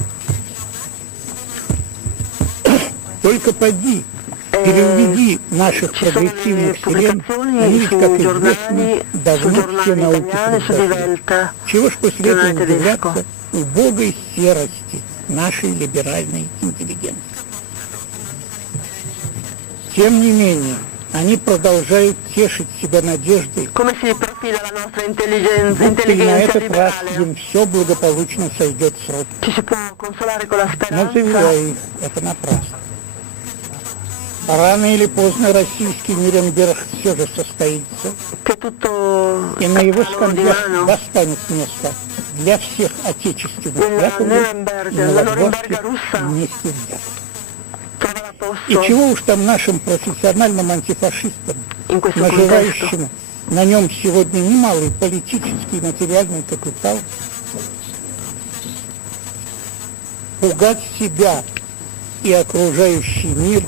Только поди, переубеди наших прогрессивных вселен, они ведь, как известно, давно все науки превзошли. Чего ж после этого удивляться убогой серости нашей либеральной интеллигенции. Тем не менее, они продолжают тешить себя надеждой, будто и на этот раз им все благополучно сойдет с рук. Но заверяю их, это напрасно. Рано или поздно российский Нюрнберг все же состоится, и на его скамьях достанет место для всех отечественных яковлев и новодворских вместе взятых. И чего уж там нашим профессиональным антифашистам, наживающим на нем сегодня немалый политический и материальный капитал, пугать себя и окружающий мир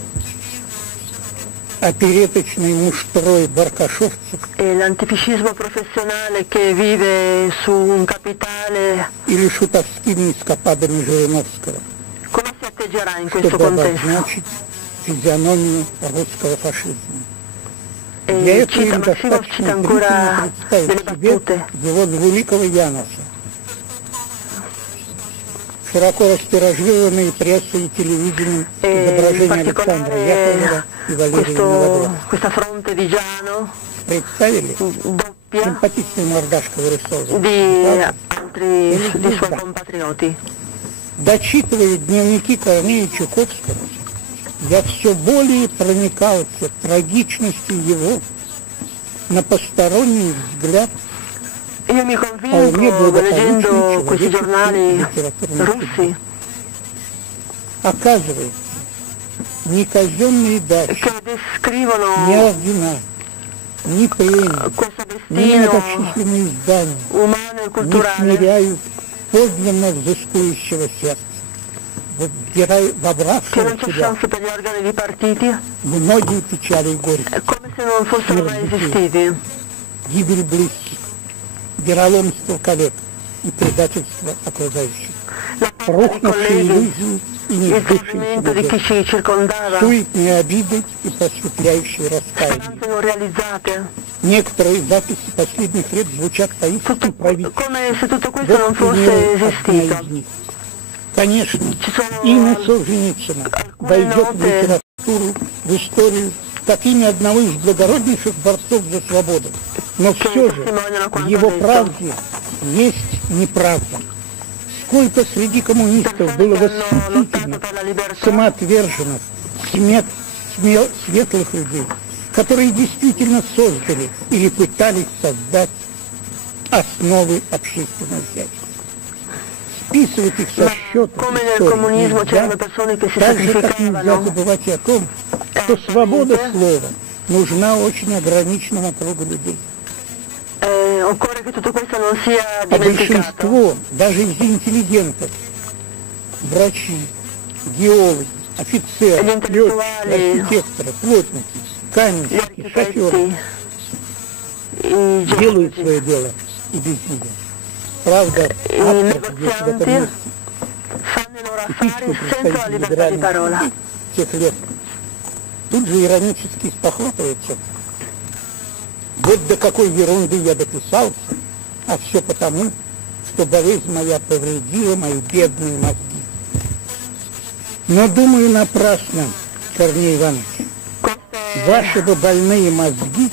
опереточный муштрой баркашовцев e l'antifascismo professionale che vive su un capitale или шутовскими эскападами Жириновского, come si atteggerà in questo чтобы contesto? обозначить физиономию русского фашизма. Для E этого им Максимов cita достаточно ancora зрительно delle представить себе battute его двуликого Яноса. Широко растиражированные прессой и телевидением in изображения Александра Яковлева и Валерия Новоглава. questa fronte di Giano Представили? doppia Симпатичная мордашка вырисовывает. di Правда? altri di suoi compatrioti. Дочитывая дневники Корнея Чуковского, я все более проникался трагичностью его на посторонний взгляд. Io mi convinco, leggendo questi giornali russi, Оказывается, ни казенные дачи, che ни descrivono ордена, ни премии, questo ни destino многочисленные издания umano e не culturale смиряют подлинно взыскующего сердца, che вобравшего non в c'è себя chance per gli organi di partiti, многие печали и горести, è come se non fossero mai esistiti. гибель близких, вероломство коллег и предательство окружающих, La perdita di рухнувшие colleghi, иллюзии и не il сбывшиеся tradimento di chi надежды, ci circondava, суетные обиды и просветляющие раскаяние. speranze non realizzate, Некоторые записи последних лет звучат поистине правительственно. come se tutto questo non fosse esistito. Конечно, Ci sono имя Солженицына alcune войдет в note литературу, в историю, как имя одного из благороднейших борцов за свободу. Но все же в его правде есть неправда. Сколько среди коммунистов было восхитительных, самоотверженных, светлых людей, которые действительно создали или пытались создать основы общественного хозяйства. Списывать их со счета come nel comunismo c'erano нельзя, persone che si так же, как нельзя sacrificavano. забывать и о том, что свобода слова нужна очень ограниченному кругу людей. Occorre che tutto questo non sia А dimenticato. большинство, даже из интеллигентов, врачи, геологи, офицеры, летчики, архитекторы, плотники, Gli каменщики, шоферы architetti, i делают geologi, свое дело и без него. Правда, i автор здесь в этом negozianti месте fanno i loro типичный affari senza la представитель libertà di либеральных parola. тех лет. Тут же иронически спохватывается. Вот до какой ерунды я дописался, а все потому, что болезнь моя повредила мои бедные мозги. Но, думаю, напрасно, Корней Иванович. Ваши бы больные мозги,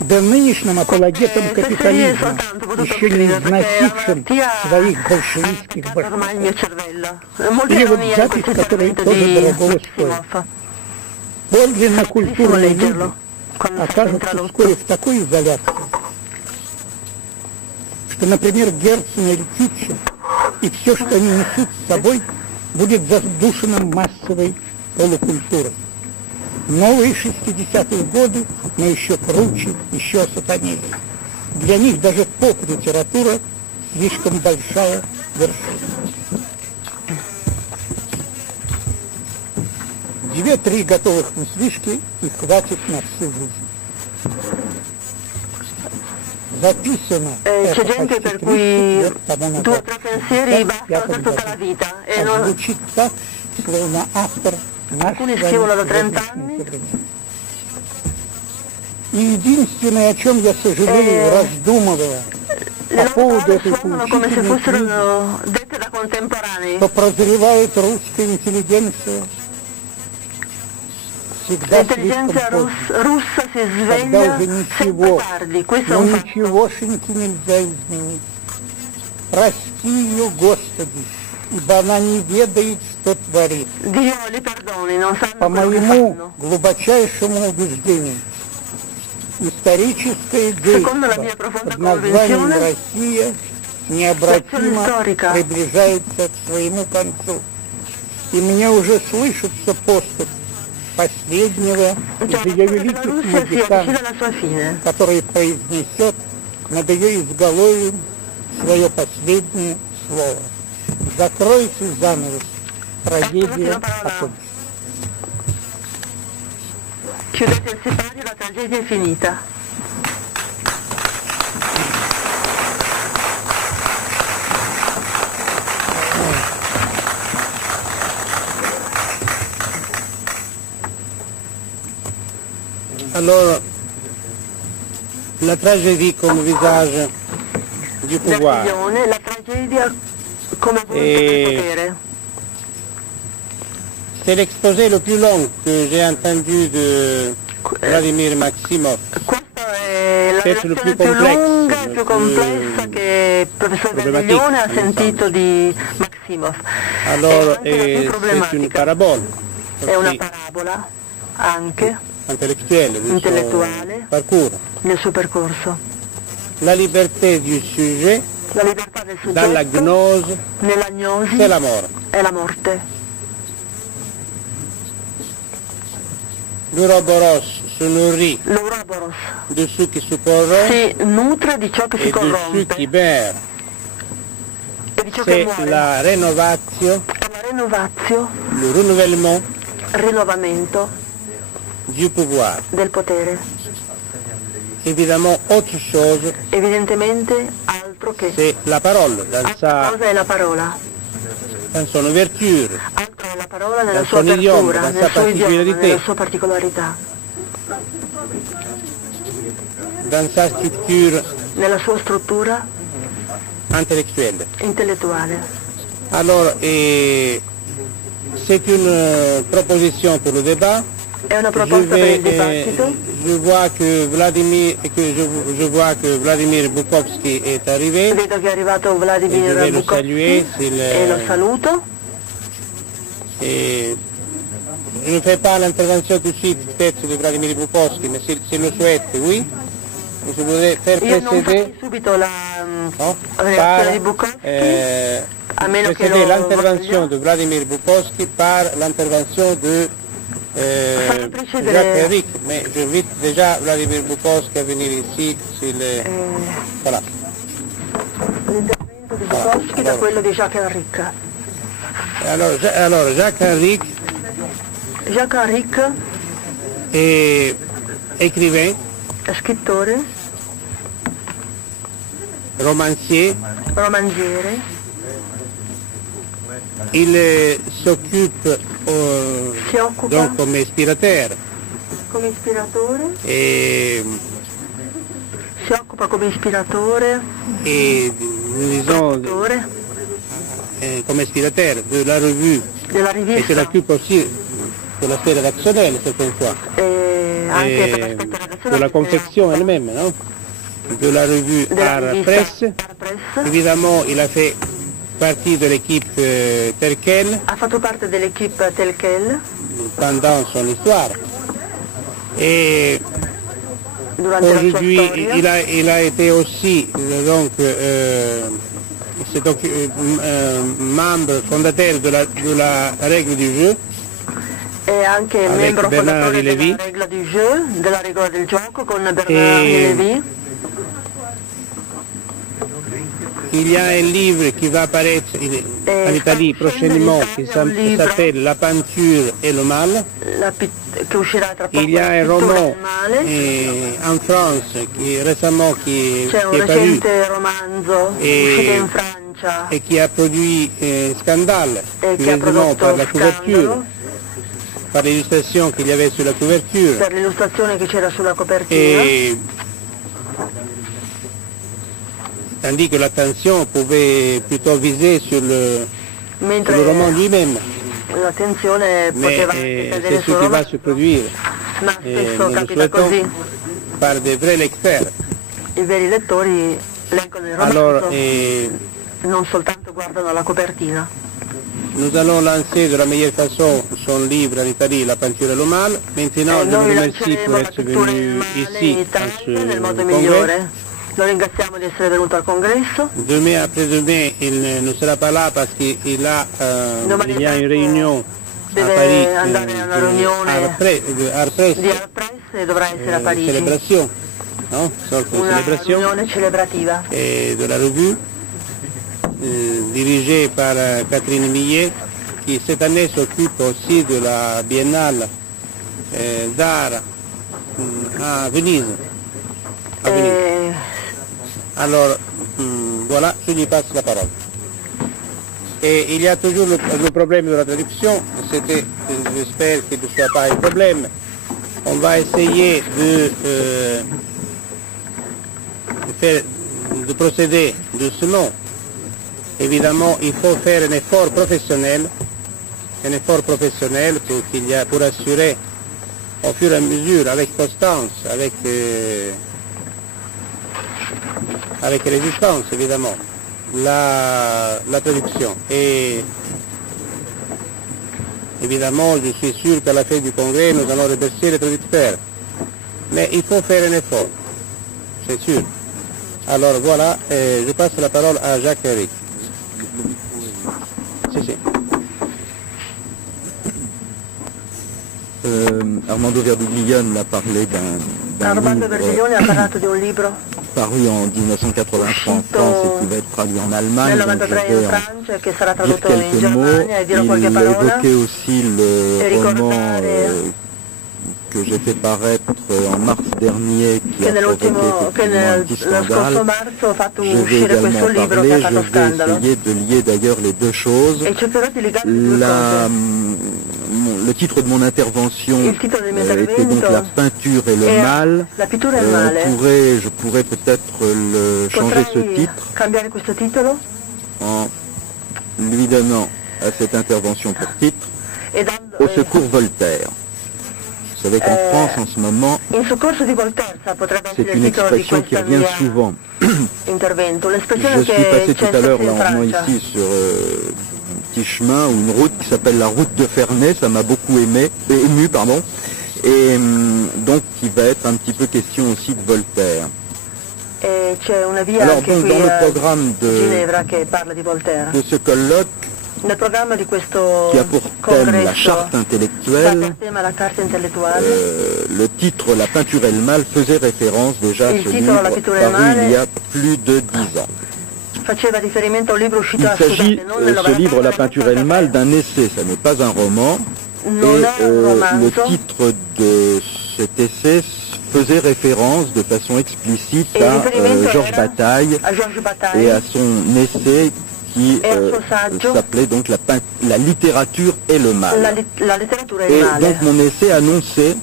да нынешним апологетам капитализма, еще не износившим своих большевистских ormai il башков. mio cervello. Molta Или вот ironia in запись, questo которая intervento тоже di дорогого стоит. Maximoff. Подлинно Bellissimo культурные люди leggerlo quando si è окажутся tradotto. вскоре в такой изоляции, что, например, Герцен или Тютчев и все, что они несут с собой, будет задушено массовой полукультурой. Новые 60-е годы, но еще круче, еще осатанели. Для них даже поп-литература слишком большая вершина. 2-3 готовых мыслишки и хватит на всю жизнь. Записано C'è gente per cui 2 o 3 pensieri bastano per tutta la vita e non... Звучит так, словно автор наш Alcuni scrivono da 30 anni. И единственное, о чем я сожалею, раздумывая Le по loro поводу parole этой suonano come se поучительной книги, fossero dette da contemporanei. что прозревает русская интеллигенция всегда слишком L'intelligenza поздно. russa si Когда sveglia уже sempre ничего, tardi, questo è ну un fatto. ничегошеньки нельзя изменить. Прости ее, Господи, ибо она не ведает, что творит. Dio li perdoni, non sanno По quello che моему fanno. глубочайшему убеждению, историческое Secondo la действие mia profonda под названием convinzione, Россия необратимо storica приближается к своему концу. И мне уже слышится поступь последнего из cioè, ее la великих Russia si avvicina музыкантов, alla sua fine. который произнесет над ее изголовьем свое последнее слово. Закройте занавес, трагедия окончена. chiudete il sipario, la tragedia è finita. Alors, la tragédie comme visage du pouvoir. La tragedia come volto del potere. C'est l'exposé le plus long que j'ai entendu de Vladimir Maximov. Questa è la relazione più lunga e più complessa che il professor Verdiglione ha sentito di Maximov. Alors, c'est une parabole. È una parabola anche intellettuale parcours, nel suo percorso. La liberté du sujet, la libertà del soggetto, dalla gnose, nella gnosi, c'est la mort. È la morte. L'Ouroboros se nourrit de ceux qui se corrompent, si nutre di ciò che si corrompe, de ceux qui meurent. C'est la rénovation, le renouvellement, rinnovamento du pouvoir. Del potere. Évidemment, autre chose, evidentemente altro che c'est la parole, cosa è la parola. Dans son ouverture, altro è la parola nella sua apertura, nel suo idioma, nella sua particolarità, dans sa structure, nella sua struttura intellettuale. Alors, c'est une proposition pour le débat. È una proposta per il dibattito. Je vois que Vladimir Bukovsky est arrivé. Vedo che è arrivato Vladimir Bukovsky e lo saluto. Je ne fais pas l'intervention tout de suite peut-être de Vladimir Bukovsky, mais s'il le souhaite, oui. Je voudrais faire précéder subito la reazione di Bukovsky, a meno che l'intervention de Vladimir Bukovsky par l'intervention de Jacques Henrique, mais j'invite déjà Vladimir Bukovsky à venir ici. Voilà. L'intervento di Bukovsky da quello di Jacques Henrique. Alors Jacques Henrique est écrivain, scrittore, romanciere. Il s'occupe donc comme ispiratore. Si occupa come ispiratore et disons comme ispirateur de la revue. Della rivista. Et se l'occupe aussi de l'aspect rédactionnel certaines fois. De la confection elle-même, non? De la revue Art Presse. Évidemment, il a fait partie de l'équipe telle quelle. Ha fatto parte dell'equipe telle quelle. Pendant son histoire. Et aujourd'hui, il a été aussi donc membre fondateur de la règle du jeu. È anche membro fondatore della regola du jeu, della regola del gioco con Bernard Lévy. Il y a un livre qui va apparaître en Italie prochainement qui s'appelle La peinture et le mal. Il y a un roman en France qui récemment qui est paru et qui a produit scandale, curieusement par la couverture, par l'illustration qu'il y avait sur la couverture. Per l'illustrazione che c'era sulla copertina. Tandis que l'attention pouvait plutôt viser sur le roman lui-même. L'attenzione poteva c'est ce qui va se produire. Ma spesso capita così. Par des vrais lecteurs. I veri lettori leggono il romanzo, non soltanto guardano la copertina. Nous allons lancer de la meilleure façon son livre en Italie, La peinture et le mal. Maintenant, je vous remercie pour être venu ici à ce congrès. Lo ringraziamo di essere venuto al congresso. Demain après-demain, il ne sera pas là parce qu'il y a une réunion a Paris di Art Presse e dovrà essere a Parigi. Célébration, no? Una riunione celebrativa. De la revue, dirigée par Catherine Millet, qui cette année s'occupe aussi de la Biennale d'art à Venise. À Venise. Alors, voilà, je lui passe la parole. Et il y a toujours le problème de la traduction. C'était, j'espère que ce ne soit pas un problème. On va essayer de procéder doucement. Évidemment, il faut faire un effort professionnel pour assurer au fur et à mesure, avec constance, avec résistance évidemment, la traduction. Et évidemment, je suis sûr qu'à la fin du congrès, nous allons remercier les traducteurs. Mais il faut faire un effort, c'est sûr. Alors voilà, je passe la parole à Jacques Eric. Si. Armando Verdiglione a parlé d'un livre paru en 1983 en France et qui va être traduit en Allemagne. Donc je vais en dire quelques mots. Il évoquait aussi le roman que j'ai fait paraître en mars dernier qui a provoqué effectivement un petit scandale. Je vais également en parler, je vais essayer de lier d'ailleurs les deux choses. Le titre de mon intervention était donc la peinture et le mal. Je pourrais peut-être changer ce titre en lui donnant à cette intervention pour titre Au secours Voltaire. Vous savez qu'en France en ce moment, c'est une expression qui revient souvent. Je suis passé tout à l'heure là en venant ici sur petit chemin ou une route qui s'appelle la route de Ferney, ça m'a beaucoup ému, et donc il va être un petit peu question aussi de Voltaire. Alors donc, dans le programme de ce colloque, qui a pour thème la charte intellectuelle, le titre La peinture et le mal faisait référence déjà à ce livre paru il y a plus de 10 ans. Il s'agit, ce livre, La peinture et le mal, d'un essai, ça n'est pas un roman, et le titre de cet essai faisait référence de façon explicite à Georges Bataille et à son essai qui s'appelait donc la littérature et le mal. Et donc mon essai annonçait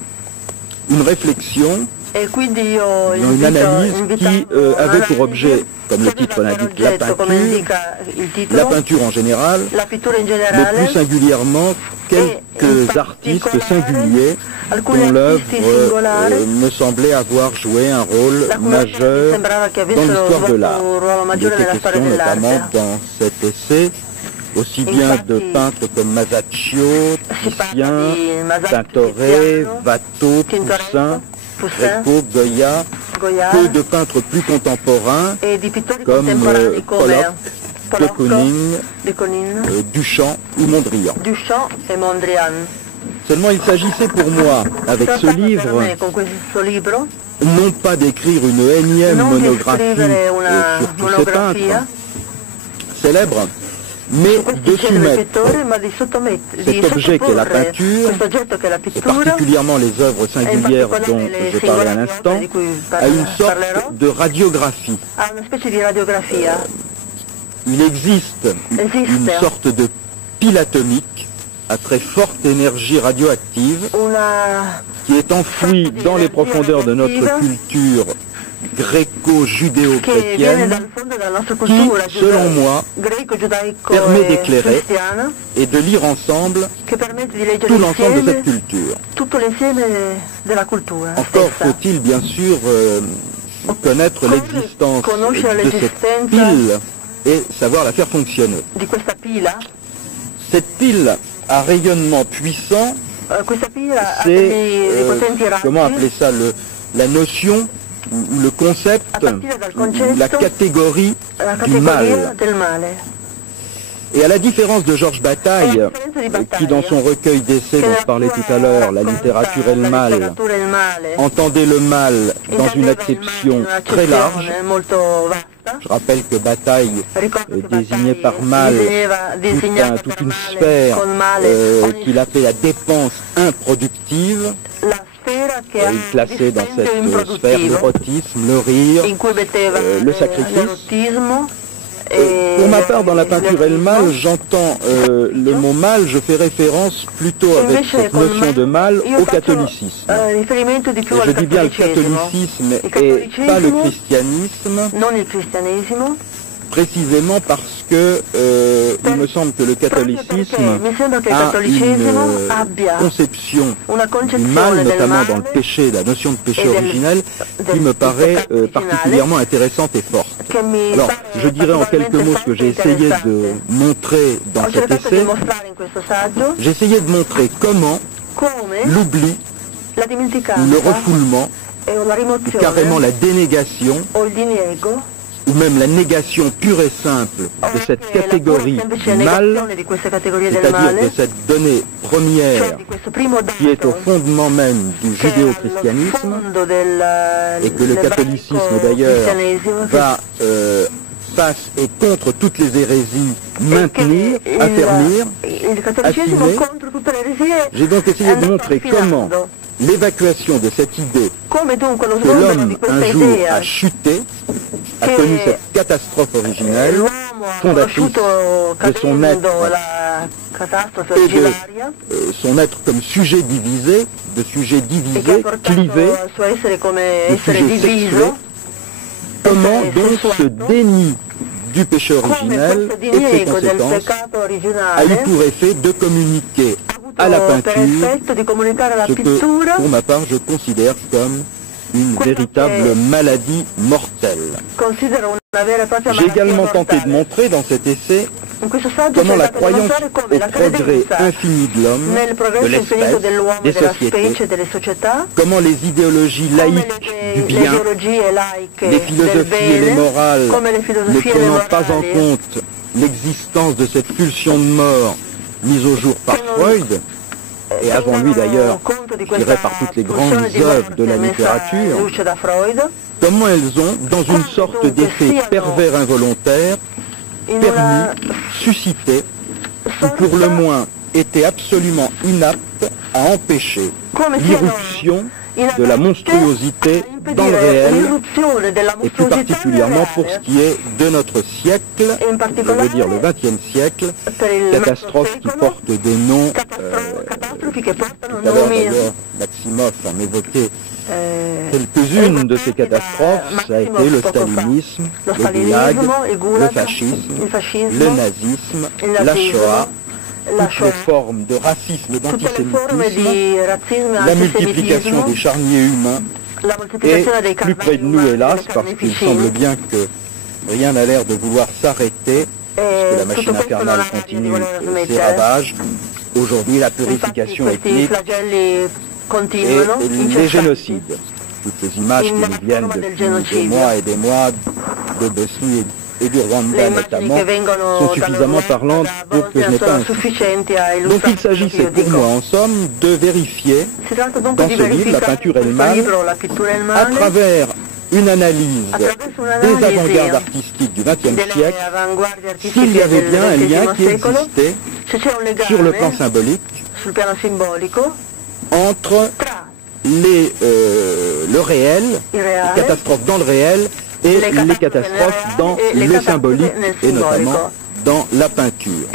une réflexion, une analyse qui avait pour objet, comme le titre l'indique, la peinture en général, mais plus singulièrement quelques artistes singuliers dont l'œuvre me semblait avoir joué un rôle majeur dans l'histoire de l'art. Il était question notamment dans cet essai aussi bien de peintres comme Masaccio, Titien, Tintoret, Watteau, Poussin, Greco, Goya, que de peintres plus contemporains comme Pollock, de Kooning, Duchamp ou Mondrian. Seulement il s'agissait pour moi, avec ce livre, non pas d'écrire une énième monographie sur tous ces peintres célèbres, mais de soumettre cet objet qu'est la peinture, et particulièrement les œuvres singulières dont je parlais à l'instant, à une sorte de radiographie. Il existe une sorte de pile atomique à très forte énergie radioactive qui est enfouie dans les profondeurs de notre culture gréco-judéo-chrétienne qui, selon moi, permet d'éclairer et de lire ensemble tout l'ensemble de cette culture. Encore faut-il bien sûr connaître l'existence de cette pile et savoir la faire fonctionner. Cette pile à rayonnement puissant, c'est, comment appeler ça, la notion ou le concept, ou la catégorie du mal. Et à la différence de Georges Bataille, qui dans son recueil d'essais dont je parlais tout à l'heure, La littérature et le mal, entendait le mal dans une acception très large. Je rappelle que Bataille désignait par mal toute une sphère qu'il appelait la dépense improductive, Il classait dans cette sphère l'érotisme, le rire, le sacrifice. Pour ma part, dans la peinture El Mal, j'entends le mot mal, je fais référence plutôt avec cette notion de mal au catholicisme. Et je dis bien le catholicisme et pas le christianisme, précisément parce que il me semble que le catholicisme a une conception du mal, notamment dans le péché, la notion de péché originel, qui me paraît particulièrement intéressante et forte. Alors, je dirais en quelques mots ce que j'ai essayé de montrer dans cet essai. J'ai essayé de montrer comment l'oubli, ou le refoulement, ou carrément la dénégation, ou même la négation pure et simple de cette catégorie du mal, c'est-à-dire de cette donnée première qui est au fondement même du judéo-christianisme, et que le catholicisme d'ailleurs va face et contre toutes les hérésies maintenir, affermir, assumer. J'ai donc essayé de montrer comment l'évacuation de cette idée que l'homme un jour a chuté, a connu cette catastrophe originelle, fondatrice de son être et de son être comme sujet divisé, de sujet divisé, clivé, de sujet sexué. Comment donc ce déni du péché originel et de ses conséquences a eu pour effet de communiquer à la peinture ce que, pour ma part, je considère comme une véritable maladie mortelle. J'ai également tenté de montrer dans cet essai comment la croyance au progrès infini de l'homme, de l'espèce, des sociétés, comment les idéologies laïques du bien, les philosophies et les morales ne prenant pas en compte l'existence de cette pulsion de mort mise au jour par Freud, et avant lui d'ailleurs, je dirais par toutes les grandes œuvres de la littérature, comment elles ont, dans une sorte d'effet pervers involontaire, permis, suscité, ou pour le moins été absolument inapte à empêcher l'irruption de la monstruosité dans le réel, et plus particulièrement pour ce qui est de notre siècle, je veux dire le XXe siècle, catastrophe qui porte des noms, tout à l'heure d'ailleurs Maximov en évoquait quelques-unes de ces catastrophes, ça a été le stalinisme, le goulag, le fascisme, le nazisme, la Shoah, toutes les formes de racisme, d'antisémitisme, la multiplication des charniers humains, et plus près de nous hélas, parce qu'il semble bien que rien n'a l'air de vouloir s'arrêter, puisque la machine infernale continue ses ravages, aujourd'hui la purification ethnique et les génocides. Toutes ces images qui nous viennent depuis des mois et des mois de Bosnie et du Rwanda notamment, sont suffisamment parlantes pour que je n'ai pas insisté. Donc il s'agissait pour moi en somme de vérifier dans ce livre, La peinture El Mal, à travers une analyse des avant-gardes artistiques du XXe siècle, s'il y avait bien un lien qui existait sur le plan symbolique entre le réel, les catastrophes dans le réel, et les catastrophes dans le symbolique, et notamment dans la peinture.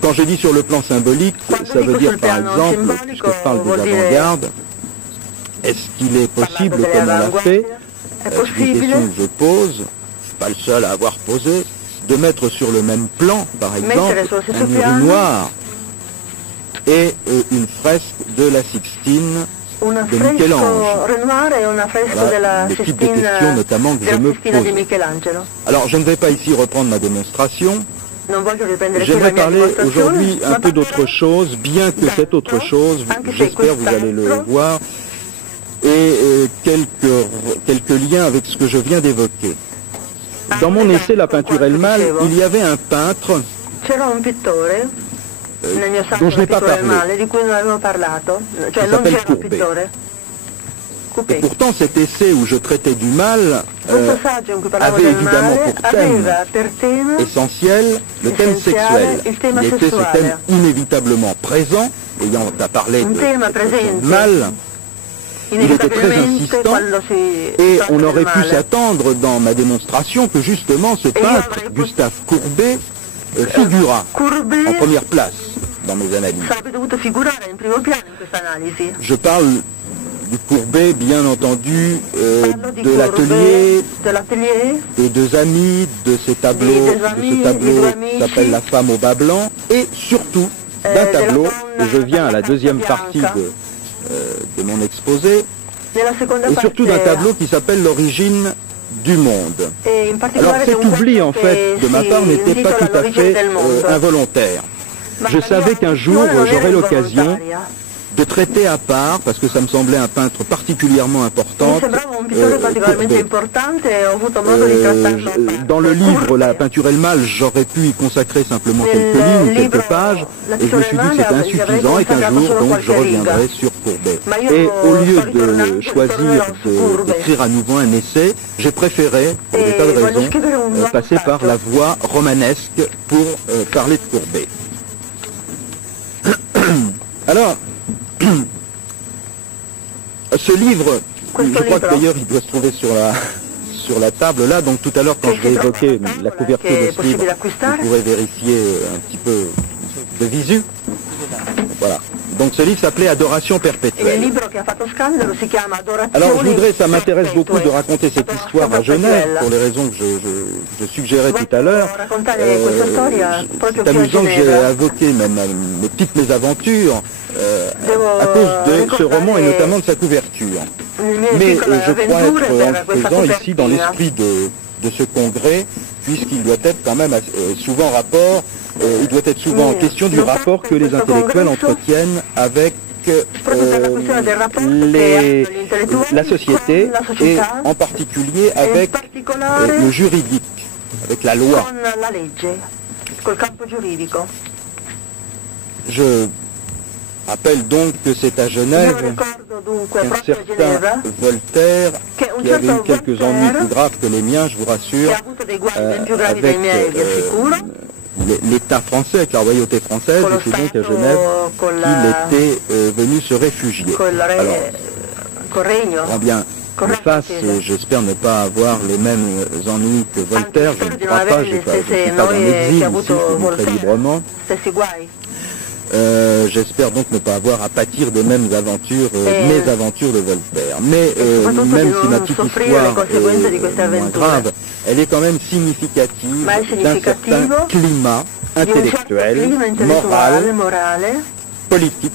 Quand je dis sur le plan symbolique, ça veut dire par exemple, puisque je parle des avant-gardes, est-ce qu'il est possible, comme on l'a fait, c'est une question que je pose, je ne suis pas le seul à avoir posé, de mettre sur le même plan, par exemple, un urinoir et une fresque de la Sixtine de Michel-Ange. Voilà le type de questions notamment que je me pose. Alors je ne vais pas ici reprendre ma démonstration. J'aimerais parler aujourd'hui un peu d'autre chose, bien que cette autre chose, j'espère vous allez le voir, et quelques liens avec ce que je viens d'évoquer. Dans mon essai La peinture El Mal, il y avait un peintre dont je n'ai pas parlé, qui s'appelle Courbet. Et pourtant cet essai où je traitais du mal avait évidemment pour thème essentiel le thème sexuel. Il était ce thème inévitablement présent ayant à parler de mal, il était très insistant et on aurait pu s'attendre dans ma démonstration que justement ce peintre, Gustave Courbet, figura en première place dans mes analyses. Je parle du Courbet, bien entendu, de l'atelier, des deux amis, de ce tableau qui s'appelle La femme au bas blanc, et surtout d'un tableau, et je viens à la deuxième partie de mon exposé, et surtout d'un tableau qui s'appelle L'origine du monde. Alors cet oubli en fait de ma part n'était pas tout à fait involontaire. Je savais qu'un jour j'aurais l'occasion de traiter à part, parce que ça me semblait un peintre particulièrement important, dans le livre La peinture et le mal, j'aurais pu y consacrer simplement quelques lignes, quelques pages, et je me suis dit que c'était insuffisant et qu'un jour, donc, je reviendrai sur Courbet. Et au lieu de choisir d'écrire à nouveau un essai, j'ai préféré, pour des tas de raisons, passer par la voie romanesque pour parler de Courbet. Alors, ce livre, je crois que d'ailleurs il doit se trouver sur la table là, donc tout à l'heure quand je vais évoquer la couverture de ce livre, vous pourrez vérifier un petit peu de visu. Voilà. Donc ce livre s'appelait Adoration perpétuelle. Alors je voudrais, ça m'intéresse beaucoup de raconter cette histoire à Genève, pour les raisons que je suggérais tout à l'heure. C'est amusant que j'ai évoqué même mes petites mésaventures à cause de ce roman et notamment de sa couverture. Mais je crois être en faisant ici dans l'esprit de ce congrès, puisqu'il doit être quand même souvent rapport, il doit être souvent question du rapport que les intellectuels entretiennent avec la société et en particulier avec le juridique, avec la loi. Je rappelle donc que c'est à Genève qu'un certain Voltaire, qui avait eu quelques ennuis plus graves que les miens, je vous rassure, avec l'État français, avec la royauté française, et c'est donc à Genève qu'il était venu se réfugier. Alors, bien, je fasse, j'espère ne pas avoir les mêmes ennuis que Voltaire, je ne crois pas, je ne suis pas dans l'exil ici, je vis très librement. J'espère donc ne pas avoir à pâtir des mêmes aventures, mes aventures de Voltaire. Mais même si ma petite histoire est moins grave, elle est quand même significative d'un certain climat intellectuel, moral, politique.